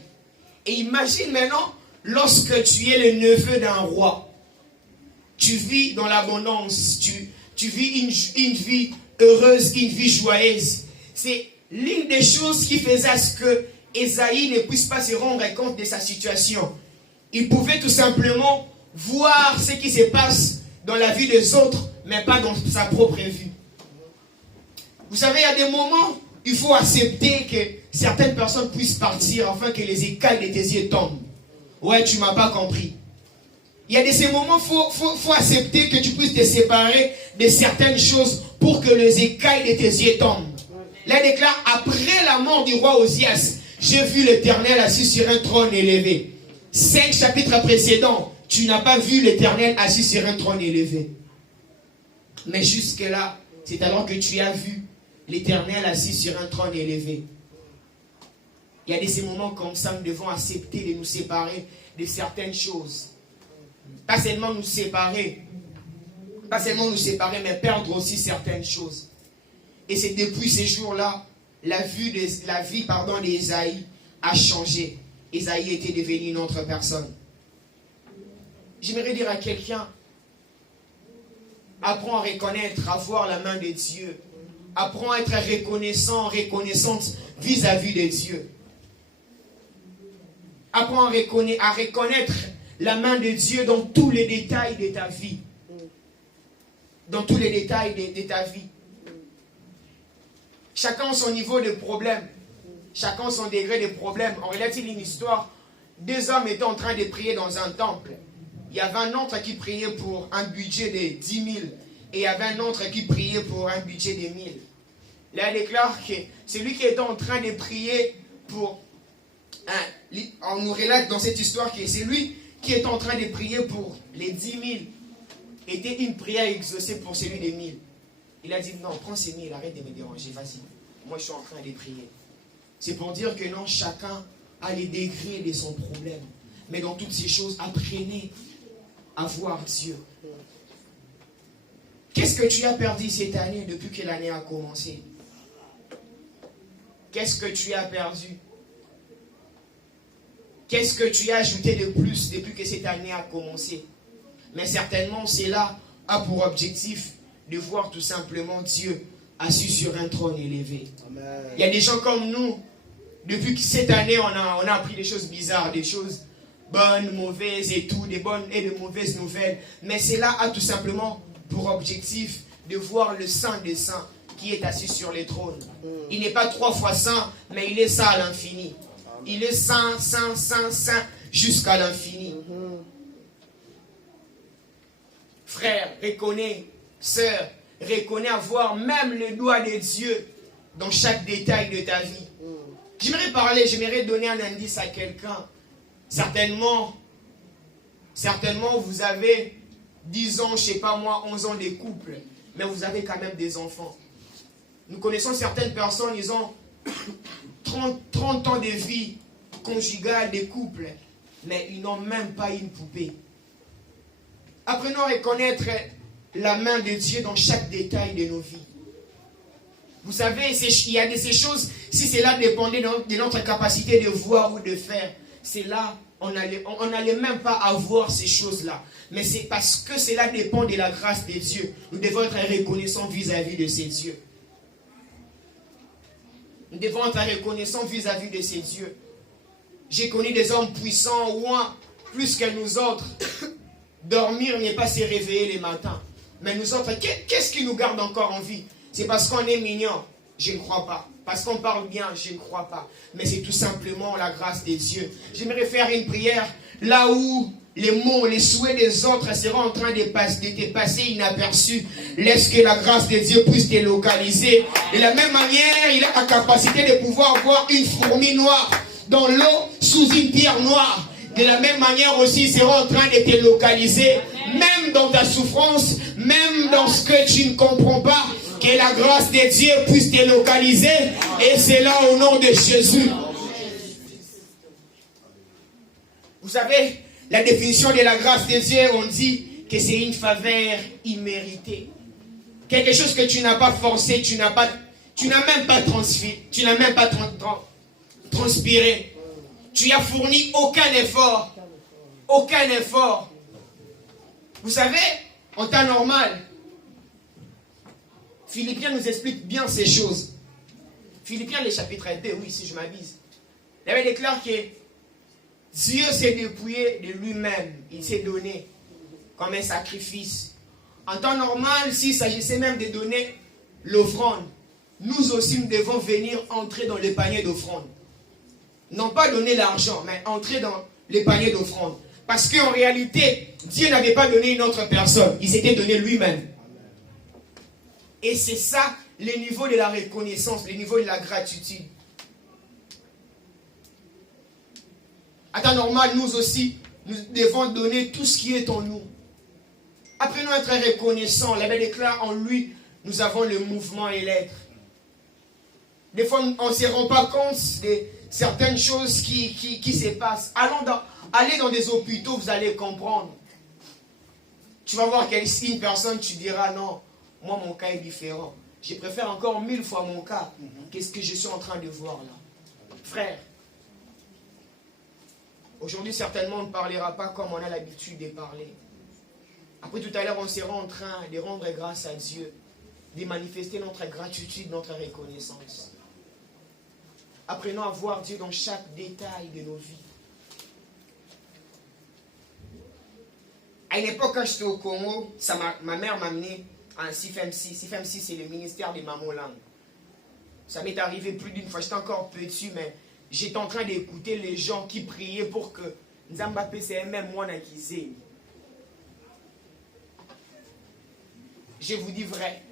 Et imagine maintenant, lorsque tu es le neveu d'un roi, tu vis dans l'abondance, tu vis une vie heureuse, une vie joyeuse. C'est l'une des choses qui faisait à ce que Ésaïe ne puisse pas se rendre compte de sa situation. Il pouvait tout simplement voir ce qui se passe dans la vie des autres, mais pas dans sa propre vie. Vous savez, il y a des moments il faut accepter que certaines personnes puissent partir afin que les écailles de tes yeux tombent. Ouais, tu ne m'as pas compris. Il y a de ces moments, faut accepter que tu puisses te séparer de certaines choses pour que les écailles de tes yeux tombent. Là, il déclare, après la mort du roi Osias, j'ai vu l'Éternel assis sur un trône élevé. 5 chapitres précédents, tu n'as pas vu l'Éternel assis sur un trône élevé. Mais jusque-là, c'est alors que tu as vu l'Éternel assis sur un trône élevé. Il y a de ces moments comme ça, nous devons accepter de nous séparer de certaines choses. Pas seulement nous séparer, mais perdre aussi certaines choses. Et c'est depuis ces jours-là, la vie d'Ésaïe a changé. Ésaïe était devenu une autre personne. J'aimerais dire à quelqu'un, apprends à reconnaître, à voir la main de Dieu. Apprends à être reconnaissante vis-à-vis de Dieu. Apprends à reconnaître la main de Dieu dans tous les détails de ta vie. Dans tous les détails de ta vie. Chacun a son niveau de problème. Chacun a son degré de problème. On relate une histoire. 2 hommes étaient en train de prier dans un temple. Il y avait un autre qui priait pour un budget de 10 000. Et il y avait un autre qui priait pour un budget de 1000. Là, il déclare que celui qui était en train de prier pour... on nous relate dans cette histoire que c'est lui qui est en train de prier pour les 10 000. Était une prière exaucée pour celui des 1000. Il a dit, non, prends ces 1000, arrête de me déranger, vas-y. Moi, je suis en train de prier. C'est pour dire que non, chacun a les degrés de son problème. Mais dans toutes ces choses, apprenez à voir Dieu. Qu'est-ce que tu as perdu cette année depuis que l'année a commencé? Qu'est-ce que tu as perdu? Qu'est-ce que tu as ajouté de plus depuis que cette année a commencé? Mais certainement, cela a pour objectif de voir tout simplement Dieu assis sur un trône élevé. Amen. Il y a des gens comme nous, depuis que cette année, on a appris des choses bizarres, des choses bonnes, mauvaises et tout, des bonnes et de mauvaises nouvelles. Mais cela a tout simplement pour objectif de voir le Saint des Saints qui est assis sur les trônes. Il n'est pas 3 fois saint, mais il est saint à l'infini. Il est saint, saint, saint, saint jusqu'à l'infini. Frère, reconnais, sœur, reconnais avoir même le doigt de Dieu dans chaque détail de ta vie. J'aimerais donner un indice à quelqu'un. Certainement, vous avez 10 ans, je ne sais pas moi, 11 ans de couple, mais vous avez quand même des enfants. Nous connaissons certaines personnes, ils ont 30 ans de vie conjugale, de couple, mais ils n'ont même pas une poupée. Apprenons à reconnaître la main de Dieu dans chaque détail de nos vies. Vous savez, il y a de ces choses, si cela dépendait de notre capacité de voir ou de faire, c'est là, on n'allait même pas avoir ces choses-là. Mais c'est parce que cela dépend de la grâce de Dieu. Nous devons être reconnaissants vis-à-vis de ces dieux. Nous devons être reconnaissants vis-à-vis de ces dieux. J'ai connu des hommes puissants, ouin, plus que nous autres. Dormir n'est pas se réveiller les matins. Mais nous autres, qu'est-ce qui nous garde encore en vie? C'est parce qu'on est mignon? Je ne crois pas. Parce qu'on parle bien? Je ne crois pas. Mais c'est tout simplement la grâce des dieux. J'aimerais faire une prière là où les mots, les souhaits des autres seront en train de te passer inaperçus. Laisse que la grâce de Dieu puisse te localiser. De la même manière, il a la capacité de pouvoir voir une fourmi noire dans l'eau sous une pierre noire. De la même manière aussi, ils seront en train de te localiser. Même dans ta souffrance, même dans ce que tu ne comprends pas. Que la grâce de Dieu puisse te localiser. Et c'est là au nom de Jésus. Vous savez, la définition de la grâce de Dieu, on dit que c'est une faveur imméritée. Quelque chose que tu n'as pas forcé, tu n'as même pas transpiré. Tu as fourni aucun effort. Aucun effort. Vous savez, en temps normal, Philippiens nous explique bien ces choses. Philippiens, le chapitre 2, oui, si je m'abuse. Il avait déclaré que Dieu s'est dépouillé de lui-même. Il s'est donné comme un sacrifice. En temps normal, s'il s'agissait même de donner l'offrande, nous aussi nous devons venir entrer dans le panier d'offrande. Non pas donner l'argent, mais entrer dans le panier d'offrande. Parce qu'en réalité, Dieu n'avait pas donné une autre personne, il s'était donné lui-même. Et c'est ça, le niveau de la reconnaissance, le niveau de la gratitude. À temps normal, nous aussi, nous devons donner tout ce qui est en nous. Apprenons à être reconnaissants. La Bible déclare en lui, nous avons le mouvement et l'être. Des fois, on ne se rend pas compte de certaines choses qui se passent. Allez dans des hôpitaux, vous allez comprendre. Tu vas voir une personne, tu diras non, moi mon cas est différent. Je préfère encore 1000 fois mon cas. Qu'est-ce que je suis en train de voir là? Frère, aujourd'hui certainement on ne parlera pas comme on a l'habitude de parler. Après tout à l'heure on sera en train de rendre grâce à Dieu, de manifester notre gratitude, notre reconnaissance. Apprenons à voir Dieu dans chaque détail de nos vies. À une époque, quand j'étais au Congo, ma mère m'a amené à un CIFMC. CIFMC, c'est le ministère des mamans langues. Ça m'est arrivé plus d'une fois. J'étais encore petit, mais j'étais en train d'écouter les gens qui priaient pour que Nzamba PCMM moi n'akizé. Je vous dis vrai.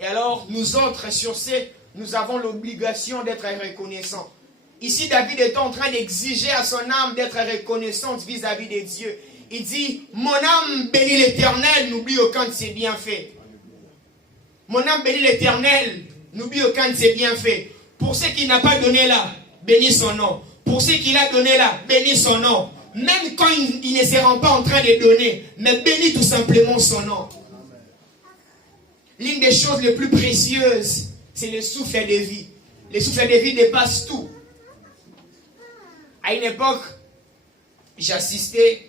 Et alors, nous autres, sur ces, nous avons l'obligation d'être reconnaissants. Ici, David est en train d'exiger à son âme d'être reconnaissante vis-à-vis de Dieu. Il dit, mon âme bénit l'Éternel, n'oublie aucun de ses bienfaits. Mon âme bénit l'Éternel, n'oublie aucun de ses bienfaits. Pour ce qu'il n'a pas donné là, bénis son nom. Pour ce qu'il a donné là, bénis son nom. Même quand il ne se rend pas en train de donner, mais bénis tout simplement son nom. L'une des choses les plus précieuses, c'est le souffle de vie. Le souffle de vie dépasse tout. À une époque, j'assistais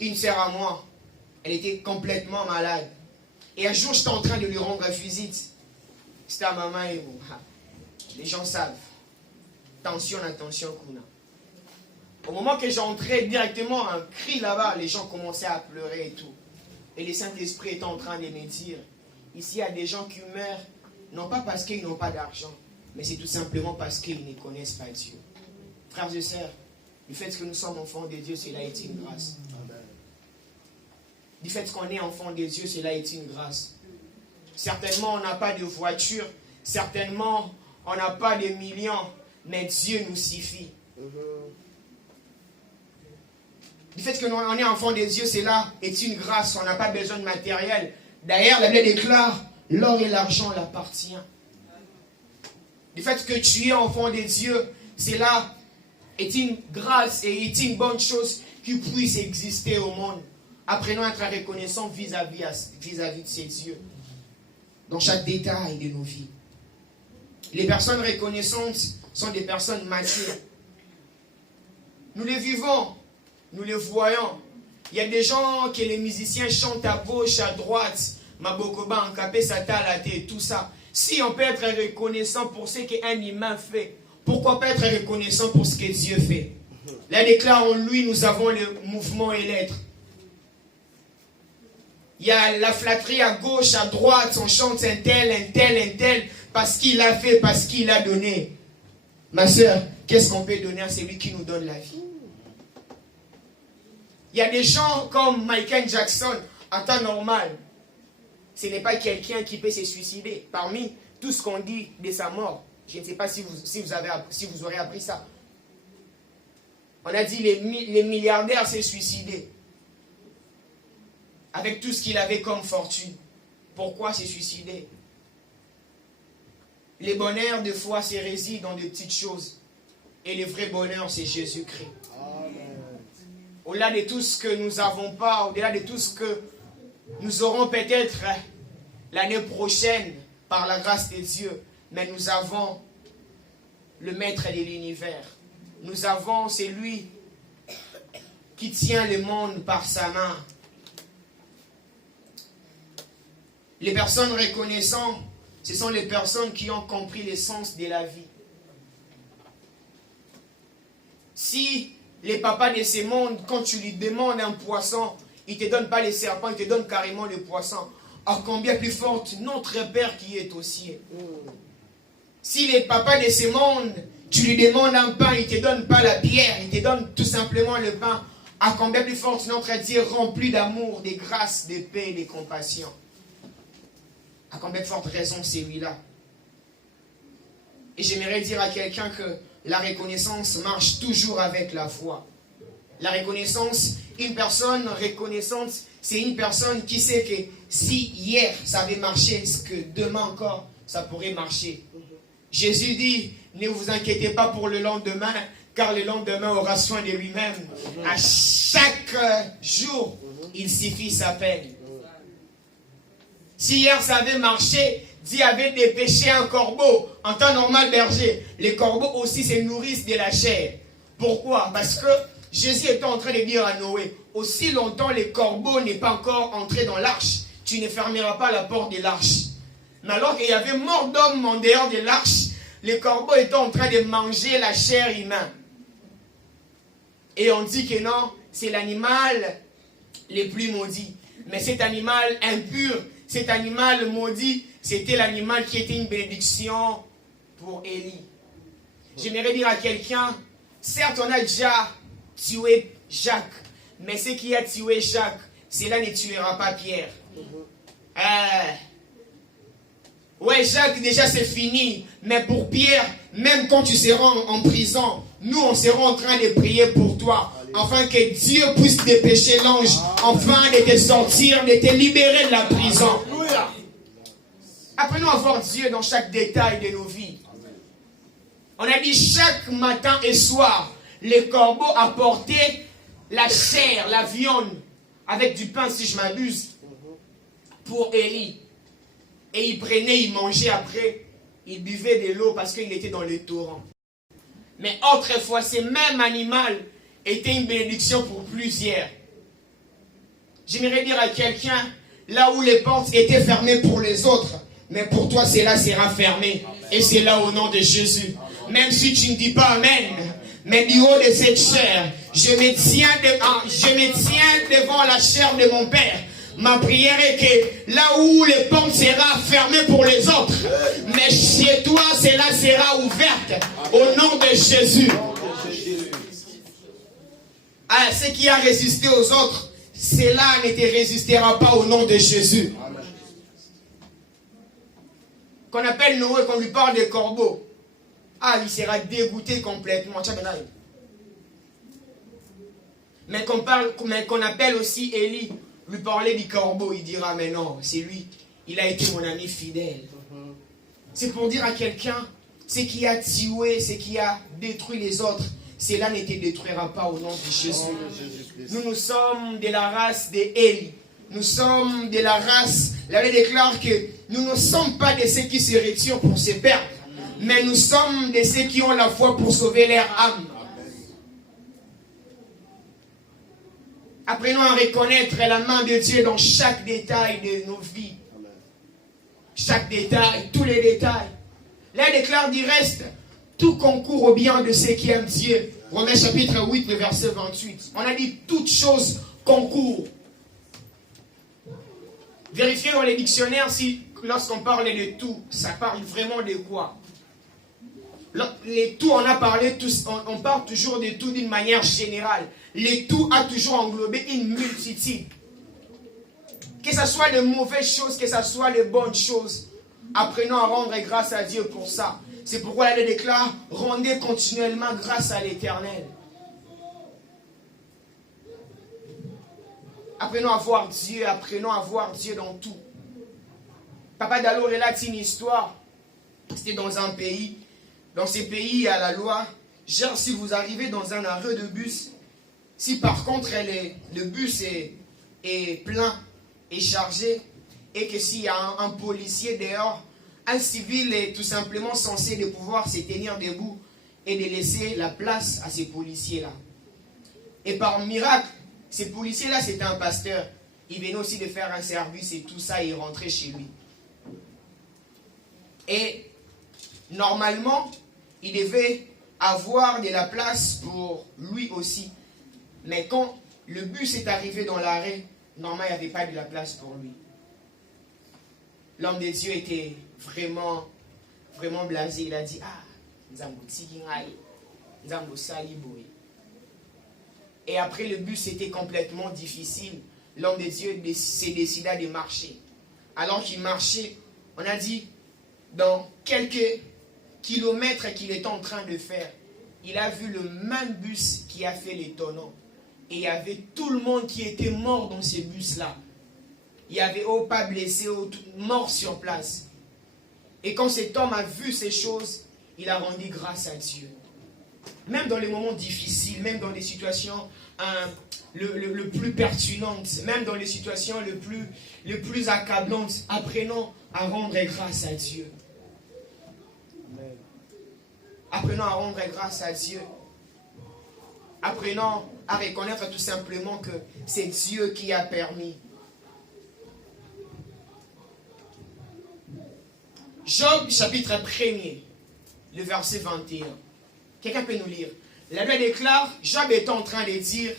une sœur à moi. Elle était complètement malade. Et un jour, j'étais en train de lui rendre visite. C'était à maman et vous. Les gens savent. Attention, Kuna. Au moment que j'entrais directement, un cri là-bas, les gens commençaient à pleurer et tout. Et le Saint-Esprit était en train de me dire, ici, il y a des gens qui meurent, non pas parce qu'ils n'ont pas d'argent, mais c'est tout simplement parce qu'ils ne connaissent pas Dieu. Frères et sœurs, du fait que nous sommes enfants de Dieu, cela est une grâce. Du fait qu'on est enfant de Dieu, cela est une grâce. Certainement, on n'a pas de voiture. Certainement, on n'a pas de millions. Mais Dieu nous suffit. Du fait qu'on est enfant de Dieu, cela est une grâce. On n'a pas besoin de matériel. D'ailleurs, la Bible déclare, l'or et l'argent l'appartient. Du fait que tu es enfant de Dieu, cela est une grâce et est une bonne chose qui puisse exister au monde. Apprenons à être reconnaissants vis-à-vis de ces dieux. Dans chaque détail de nos vies. Les personnes reconnaissantes sont des personnes matures. Nous les vivons. Nous les voyons. Il y a des gens que les musiciens chantent à gauche, à droite. Mabokoba, Ankapé, Satalate, tout ça. Si on peut être reconnaissant pour ce qu'un humain fait, pourquoi pas être reconnaissant pour ce que Dieu fait? Là, déclare en lui, nous avons le mouvement et l'être. Il y a la flatterie à gauche, à droite, on chante un tel, parce qu'il a fait, parce qu'il a donné. Ma soeur, qu'est-ce qu'on peut donner à celui qui nous donne la vie? Il y a des gens comme Michael Jackson, en temps normal. Ce n'est pas quelqu'un qui peut se suicider. Parmi tout ce qu'on dit de sa mort, je ne sais pas si vous aurez appris ça. On a dit les milliardaires s'est suicidé. Avec tout ce qu'il avait comme fortune. Pourquoi se suicider? Les bonheurs, des fois, se résident dans de petites choses. Et le vrai bonheur, c'est Jésus-Christ. Au-delà de tout ce que nous n'avons pas, au-delà de tout ce que nous aurons peut-être l'année prochaine, par la grâce de Dieu, mais nous avons le maître de l'univers. Nous avons celui qui tient le monde par sa main. Les personnes reconnaissantes, ce sont les personnes qui ont compris l'essence de la vie. Si les papas de ce monde, quand tu lui demandes un poisson, il ne te donne pas les serpents, il te donne carrément le poisson. à combien plus forte notre Père qui est aux cieux. Si les papas de ce monde, tu lui demandes un pain, il ne te donne pas la pierre, il te donne tout simplement le pain. À combien plus forte notre Dieu rempli d'amour, de grâce, de paix et de compassion. À combien de forte raison c'est lui-là. Et j'aimerais dire à quelqu'un que la reconnaissance marche toujours avec la foi. La reconnaissance, une personne reconnaissante, c'est une personne qui sait que si hier ça avait marché, est-ce que demain encore ça pourrait marcher. Jésus dit, ne vous inquiétez pas pour le lendemain, car le lendemain aura soin de lui-même. À chaque jour, il suffit sa peine. Si hier ça avait marché, Dieu avait dépêché un corbeau en temps normal berger. Les corbeaux aussi se nourrissent de la chair. Pourquoi? Parce que Jésus était en train de dire à Noé, aussi longtemps les corbeaux n'est pas encore entré dans l'arche, tu ne fermeras pas la porte de l'arche. Mais alors qu'il y avait mort d'homme en dehors de l'arche, les corbeaux étaient en train de manger la chair humaine. Et on dit que non, c'est l'animal le plus maudit. Mais cet animal impur, cet animal maudit, c'était l'animal qui était une bénédiction pour Élie. J'aimerais dire à quelqu'un, certes on a déjà tué Jacques, mais ce qui a tué Jacques, cela ne tuera pas Pierre. Ouais, Jacques, déjà c'est fini. Mais pour Pierre, même quand tu seras en prison, nous on sera en train de prier pour toi. Afin que Dieu puisse dépêcher l'ange, afin de te sortir, de te libérer de la prison. Apprenons à voir Dieu dans chaque détail de nos vies. On a dit chaque matin et soir, les corbeaux apportaient la chair, la viande, avec du pain si je m'abuse, pour Élie. Et il prenait, il mangeait après, il buvait de l'eau parce qu'il était dans le torrent. Mais autrefois, ce même animal était une bénédiction pour plusieurs. J'aimerais dire à quelqu'un, là où les portes étaient fermées pour les autres, mais pour toi, cela sera fermé. Et c'est là au nom de Jésus. Même si tu ne dis pas Amen, mais du haut de cette chair, je me tiens devant la chair de mon Père. Ma prière est que là où les portes seront fermées pour les autres, mais chez toi, cela sera ouverte au nom de Jésus. Ah, ce qui a résisté aux autres, cela ne te résistera pas au nom de Jésus. Qu'on appelle Noé, qu'on lui parle des corbeaux. Ah, il sera dégoûté complètement. Mais qu'on appelle aussi Élie, lui parler du corbeau, il dira, mais non, c'est lui. Il a été mon ami fidèle. C'est pour dire à quelqu'un, ce qui a tué, ce qui a détruit les autres, cela ne te détruira pas au nom de Jésus. Nous sommes de la race d'Élie. Nous sommes de la race, la Bible déclare que nous ne sommes pas de ceux qui se retirent pour se perdre, mais nous sommes de ceux qui ont la foi pour sauver leur âme. Apprenons à reconnaître la main de Dieu dans chaque détail de nos vies. Chaque détail, tous les détails. Là, il déclare du reste, tout concourt au bien de ceux qui aiment Dieu. Romains chapitre 8, le verset 28. On a dit toutes choses concourent. Vérifiez dans les dictionnaires si, lorsqu'on parle de tout, ça parle vraiment de quoi. Les tout, on a parlé, on parle toujours de tout d'une manière générale. Le tout a toujours englobé une multitude. Que ce soit de mauvaises choses, que ce soit de bonnes choses. Apprenons à rendre grâce à Dieu pour ça. C'est pourquoi elle déclare, rendez continuellement grâce à l'Éternel. Apprenons à voir Dieu, apprenons à voir Dieu dans tout. Papa Dalo relate une histoire. C'était dans un pays. Dans ces pays, il y a la loi. Genre, si vous arrivez dans un arrêt de bus, si par contre le bus est plein, est chargé, et que s'il y a un policier dehors, un civil est tout simplement censé de pouvoir se tenir debout et de laisser la place à ces policiers-là. Et par miracle, ces policiers-là, c'était un pasteur. Il venait aussi de faire un service et tout ça, et il rentrait chez lui. Et normalement, il devait avoir de la place pour lui aussi. Mais quand le bus est arrivé dans l'arrêt, normalement, il n'y avait pas de la place pour lui. l'homme de Dieu était vraiment blasé. Il a dit, ah, Nzambo Tsigingaï, Nzambo Saliboy. Et après, le bus était complètement difficile. L'homme de Dieu s'est décidé de marcher. Alors qu'il marchait, on a dit, dans quelques kilomètres qu'il est en train de faire, il a vu le même bus qui a fait l'étonnant. Et il y avait tout le monde qui était mort dans ces bus-là. Il n'y avait pas blessé, mort sur place. Et quand cet homme a vu ces choses, il a rendu grâce à Dieu. Même dans les moments difficiles, même dans les situations le plus pertinentes, même dans les situations le plus accablantes, apprenons à rendre grâce à Dieu. Apprenons à rendre grâce à Dieu. Apprenons à reconnaître tout simplement que c'est Dieu qui a permis. Job, chapitre 1er, le verset 21. Quelqu'un peut nous lire? La Bible déclare, Job est en train de dire,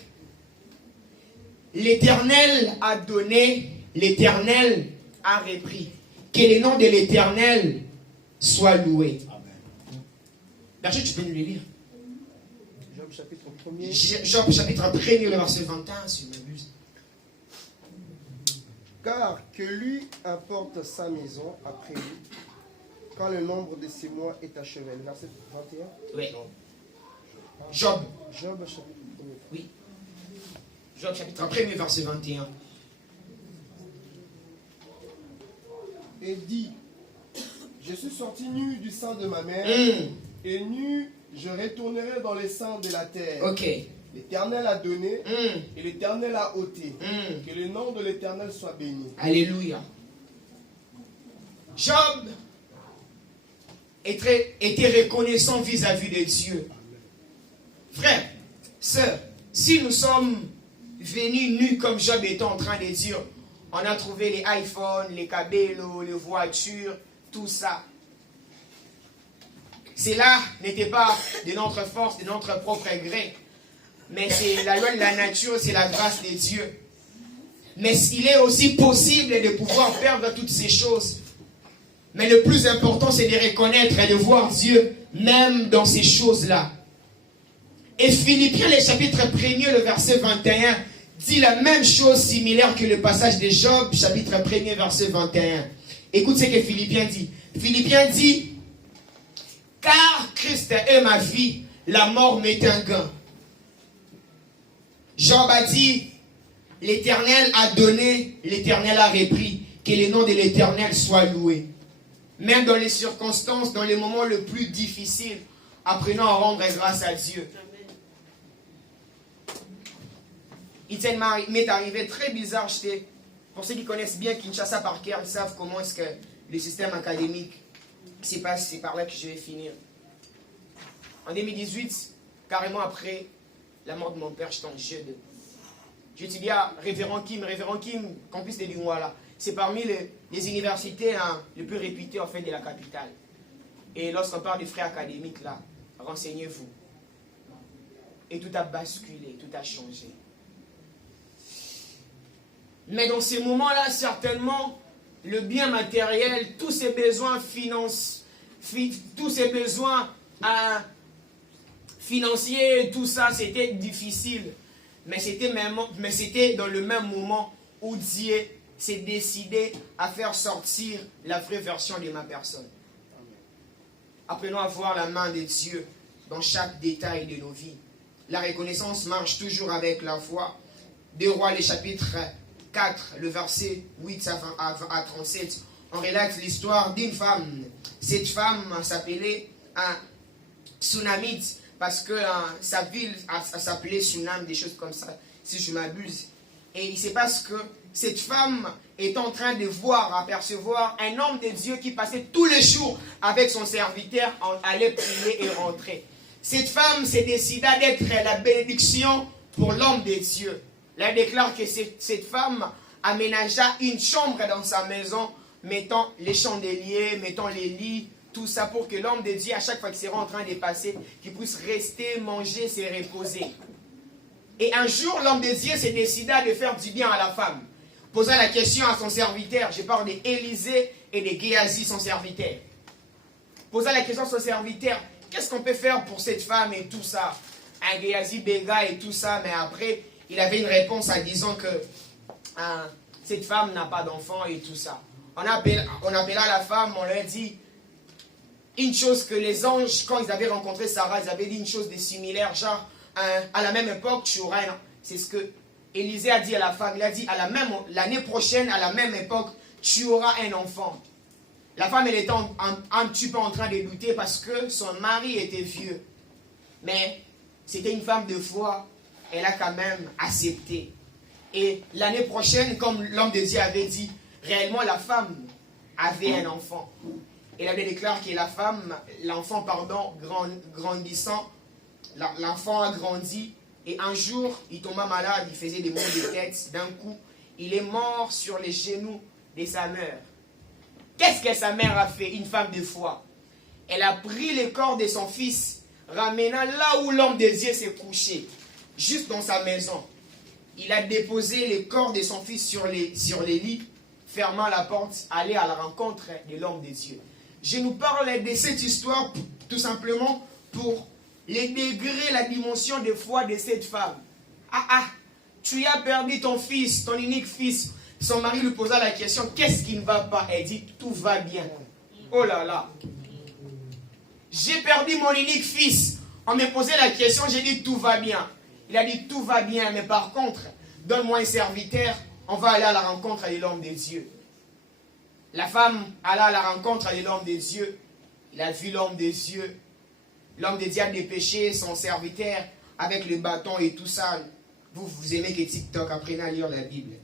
l'Éternel a donné, l'Éternel a repris. Que le nom de l'Éternel soit loué. Amen. Berger, tu peux nous le lire? Job chapitre 1er. Job chapitre 1er, le verset 21, si je m'abuse. Car que lui apporte sa maison après lui, quand le nombre de ses mois est achevé. Verset 21. Oui. Job. Job chapitre 1er. Oui. Job chapitre 1er, verset 21. Et dit, je suis sorti nu du sein de ma mère, et nu je retournerai dans les seins de la terre. Ok. L'Éternel a donné, et l'Éternel a ôté. Que le nom de l'Éternel soit béni. Alléluia. Job était reconnaissant vis-à-vis de Dieu. Frère, sœur, si nous sommes venus nus comme Job était en train de dire, on a trouvé les iPhones, les cabellos, les voitures, tout ça. Cela n'était pas de notre force, de notre propre gré. Mais c'est la loi de la nature, c'est la grâce de Dieu. Mais il est aussi possible de pouvoir perdre toutes ces choses. Mais le plus important, c'est de reconnaître et de voir Dieu, même dans ces choses-là. Et Philippiens, le chapitre 1er, le verset 21, dit la même chose similaire que le passage de Job, chapitre 1er, verset 21. Écoute ce que Philippiens dit. Philippiens dit, car Christ est ma vie, la mort m'est un gain. Job a dit, l'Éternel a donné, l'Éternel a repris, que le nom de l'Éternel soit loué. Même dans les circonstances, dans les moments les plus difficiles, apprenons à rendre grâce à Dieu. Il m'est arrivé très bizarre, pour ceux qui connaissent bien Kinshasa par cœur, ils savent comment est-ce que le système académique se passe, c'est par là que je vais finir. En 2018, carrément après la mort de mon père, j'étais en G2. J'étudiais à Révérend Kim, campus de Lingwala. C'est parmi les universités les plus réputées en fait de la capitale. Et lorsqu'on parle de frais académiques là, renseignez-vous. Et tout a basculé, tout a changé. Mais dans ces moments-là, certainement, le bien matériel, tous ces besoins financiers, tout ça, c'était difficile. Mais c'était dans le même moment où Dieu s'est décidé à faire sortir la vraie version de ma personne. Apprenons à voir la main de Dieu dans chaque détail de nos vies. La reconnaissance marche toujours avec la foi. 2 Rois, le chapitre 4, le verset 8 à 37, on relate l'histoire d'une femme. Cette femme s'appelait Tsunamite, parce que sa ville s'appelait Sunam, des choses comme ça, si je m'abuse. Et il se passe que cette femme est en train de apercevoir un homme de Dieu qui passait tous les jours avec son serviteur, allait prier et rentrer. Cette femme s'est décidée d'être la bénédiction pour l'homme de Dieu. Là, elle déclare que cette femme aménagea une chambre dans sa maison, mettant les chandeliers, mettant les lits, tout ça pour que l'homme de Dieu, à chaque fois qu'il sera en train de passer, qu'il puisse rester, manger, se reposer. Et un jour, l'homme de Dieu s'est décidé de faire du bien à la femme. posa la question à son serviteur. Je parle d'Élisée et de Géasi, son serviteur. Posa la question à son serviteur. Qu'est-ce qu'on peut faire pour cette femme et tout ça? Un Géasi béga et tout ça. Mais après, il avait une réponse en disant que cette femme n'a pas d'enfant et tout ça. On appela la femme, on lui a dit une chose que les anges, quand ils avaient rencontré Sarah, ils avaient dit une chose de similaire, genre à la même époque, tu auras un... C'est ce que Élisée a dit à la femme. Il a dit l'année prochaine, à la même époque, tu auras un enfant. La femme, elle était un petit peu en train de douter parce que son mari était vieux. Mais c'était une femme de foi. Elle a quand même accepté. Et l'année prochaine, comme l'homme de Dieu avait dit, réellement la femme avait un enfant. Elle avait déclaré que l'enfant, grandissant, l'enfant a grandi. Et un jour, il tomba malade, il faisait des maux de tête. D'un coup, il est mort sur les genoux de sa mère. Qu'est-ce que sa mère a fait? Une femme de foi. Elle a pris le corps de son fils, ramenant là où l'homme de Dieu s'est couché, juste dans sa maison. Il a déposé le corps de son fils sur les lits, fermant la porte, aller à la rencontre de l'homme de Dieu. Je nous parle de cette histoire tout simplement pour les degrés, la dimension de foi de cette femme. Tu as perdu ton fils, ton unique fils. Son mari lui posa la question, qu'est-ce qui ne va pas? Elle dit, tout va bien. Oh là là. J'ai perdu mon unique fils. On me posait la question, j'ai dit, tout va bien. Il a dit, tout va bien, mais par contre, donne-moi un serviteur, on va aller à la rencontre de l'homme de Dieu. La femme alla à la rencontre de l'homme de Dieu. Il a vu l'homme de Dieu. L'homme de Dieu a dépêché son serviteur avec le bâton et tout ça. Vous aimez que TikTok, apprenez à lire la Bible.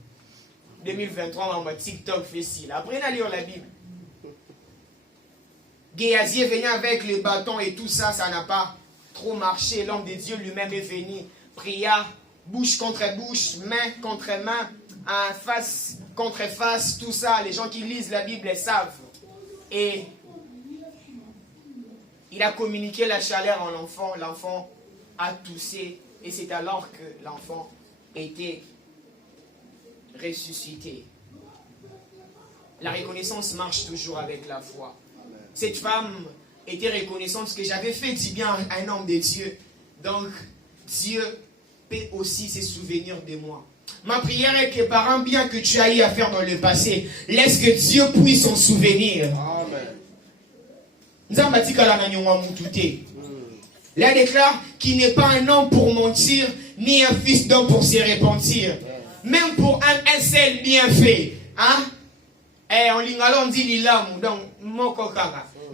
2023, on TikTok facile. Apprenez à lire la Bible. Géasi est venu avec le bâton et tout ça, ça n'a pas trop marché. L'homme de Dieu lui-même est venu, pria, bouche contre bouche, main contre main, face contre face, tout ça. Les gens qui lisent la Bible savent. Et il a communiqué la chaleur en l'enfant. L'enfant a toussé. Et c'est alors que l'enfant était ressuscité. La reconnaissance marche toujours avec la foi. Cette femme était reconnaissante que j'avais fait du bien à un homme de Dieu. Donc, Dieu peut aussi se souvenir de moi. Ma prière est que par un bien que tu as eu à faire dans le passé, laisse que Dieu puisse s'en souvenir. Amen. Là, déclare qu'il n'est pas un homme pour mentir, ni un fils d'homme pour se repentir. Même pour un seul bienfait. Hein? On dit l'ilam, donc,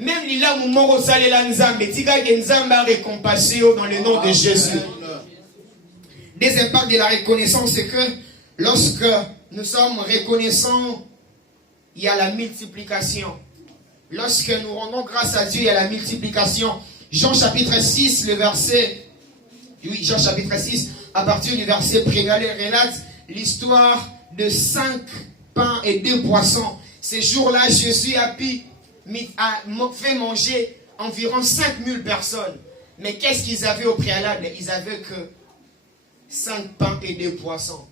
même l'ilam, moko salela nzambe, tika ke nzambe a récompensé dans le nom de Jésus. Des impacts de la reconnaissance, c'est que lorsque nous sommes reconnaissants, il y a la multiplication. Lorsque nous rendons grâce à Dieu, il y a la multiplication. Jean chapitre 6, le verset... Oui, Jean chapitre 6, à partir du verset prégalé, relate l'histoire de 5 pains et 2 poissons. Ces jours-là, Jésus a fait manger environ 5000 personnes. Mais qu'est-ce qu'ils avaient au préalable? Ils avaient que 5 pains et 2 poissons.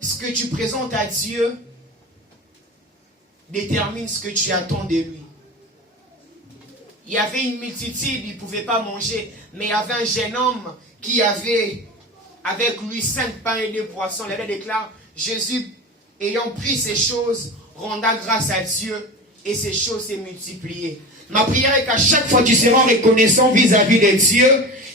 Ce que tu présentes à Dieu détermine ce que tu attends de lui. Il y avait une multitude, il ne pouvait pas manger, mais il y avait un jeune homme qui avait avec lui 5 pains et 2 poissons. Il avait déclaré, Jésus, ayant pris ces choses, rendant grâce à Dieu, et ces choses s'est multipliées. Ma prière est qu'à chaque fois tu seras reconnaissant vis-à-vis de Dieu,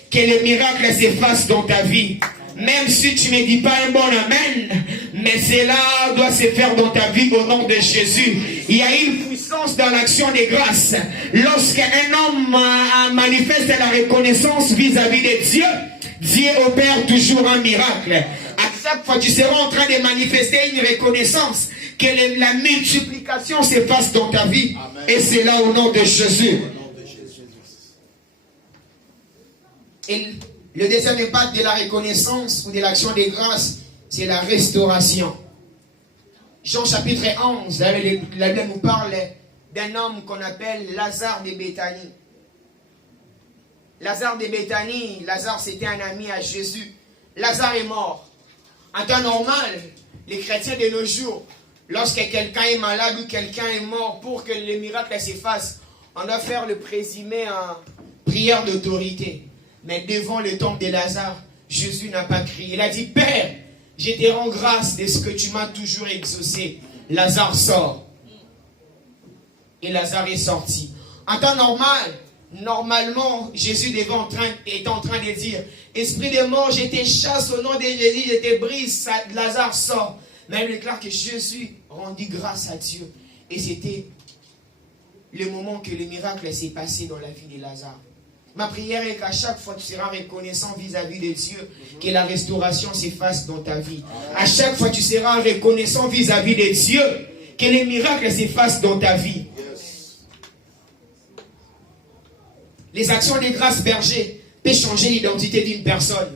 que les miracles s'effacent dans ta vie. Même si tu ne me dis pas un bon amen, mais cela doit se faire dans ta vie au nom de Jésus. Il y a une puissance dans l'action des grâces. Lorsqu'un homme manifeste la reconnaissance vis-à-vis de Dieu, Dieu opère toujours un miracle. À chaque fois tu seras en train de manifester une reconnaissance, que la multiplication s'efface dans ta vie. Amen. Et c'est là au nom de Jésus. Et le deuxième impact de la reconnaissance ou de l'action des grâces, c'est la restauration. Jean chapitre 11, la Bible nous parle d'un homme qu'on appelle Lazare de Béthanie. Lazare de Béthanie, Lazare c'était un ami à Jésus. Lazare est mort. En temps normal, les chrétiens de nos jours, lorsque quelqu'un est malade ou quelqu'un est mort, pour que le miracle s'efface, on doit faire le présumé en prière d'autorité. Mais devant le tombe de Lazare, Jésus n'a pas crié. Il a dit, Père, je te rends grâce de ce que tu m'as toujours exaucé. Lazare sort. Et Lazare est sorti. En temps normal, normalement, Jésus est en train de dire, Esprit de mort, je te chasse au nom de Jésus, je te brise, Lazare sort. Mais il déclare que Jésus rendit grâce à Dieu. Et c'était le moment que le miracle s'est passé dans la vie de Lazare. Ma prière est qu'à chaque fois tu seras reconnaissant vis-à-vis de Dieu, que la restauration s'efface dans ta vie. À chaque fois tu seras reconnaissant vis-à-vis de Dieu, que les miracles s'effacent dans ta vie. Les actions de grâce berger peuvent changer l'identité d'une personne.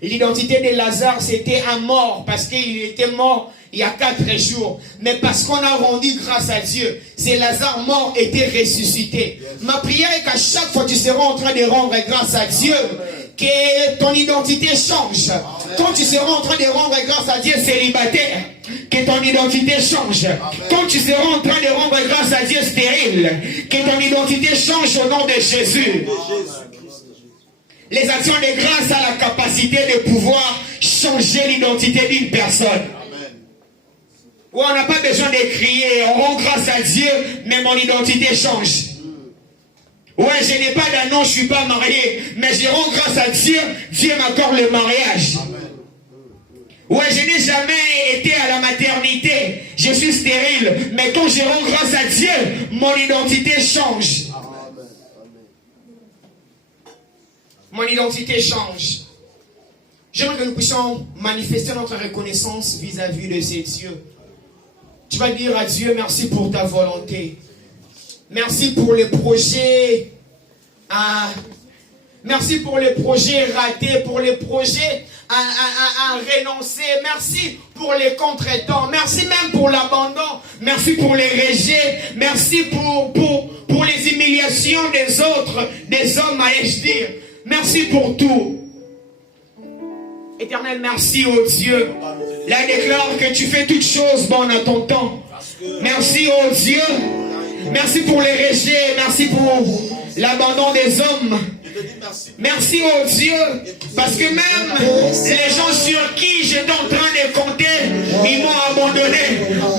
L'identité de Lazare, c'était un mort, parce qu'il était mort il y a 4 jours. Mais parce qu'on a rendu grâce à Dieu, c'est Lazare mort était ressuscité. Ma prière est qu'à chaque fois tu seras en train de rendre grâce à Dieu, que ton identité change. Quand tu seras en train de rendre grâce à Dieu célibataire, que ton identité change. Quand tu seras en train de rendre grâce à Dieu stérile, que ton identité change au nom de Jésus. Les actions de grâce a la capacité de pouvoir changer l'identité d'une personne. Où on n'a pas besoin de crier, on rend grâce à Dieu, mais mon identité change. Ouais, je n'ai pas d'annon, je ne suis pas marié, mais je rends grâce à Dieu, Dieu m'accorde le mariage. Ouais, je n'ai jamais été à la maternité, je suis stérile, mais quand je rends grâce à Dieu, mon identité change. Mon identité change. J'aimerais que nous puissions manifester notre reconnaissance vis-à-vis de ces dieux. Tu vas dire à Dieu, merci pour ta volonté. Merci pour les projets. Merci pour les projets ratés, pour les projets à renoncer. Merci pour les contretemps. Merci même pour l'abandon. Merci pour les rejets. Merci pour les humiliations des autres, des hommes, allais-je dire. Merci pour tout. Éternel, merci, oh Dieu. Là, déclare que tu fais toutes choses bonnes à ton temps. Merci, oh Dieu. Merci pour les rejets. Merci pour l'abandon des hommes. Merci, oh Dieu. Parce que même les gens sur qui j'étais en train de compter, ils m'ont abandonné.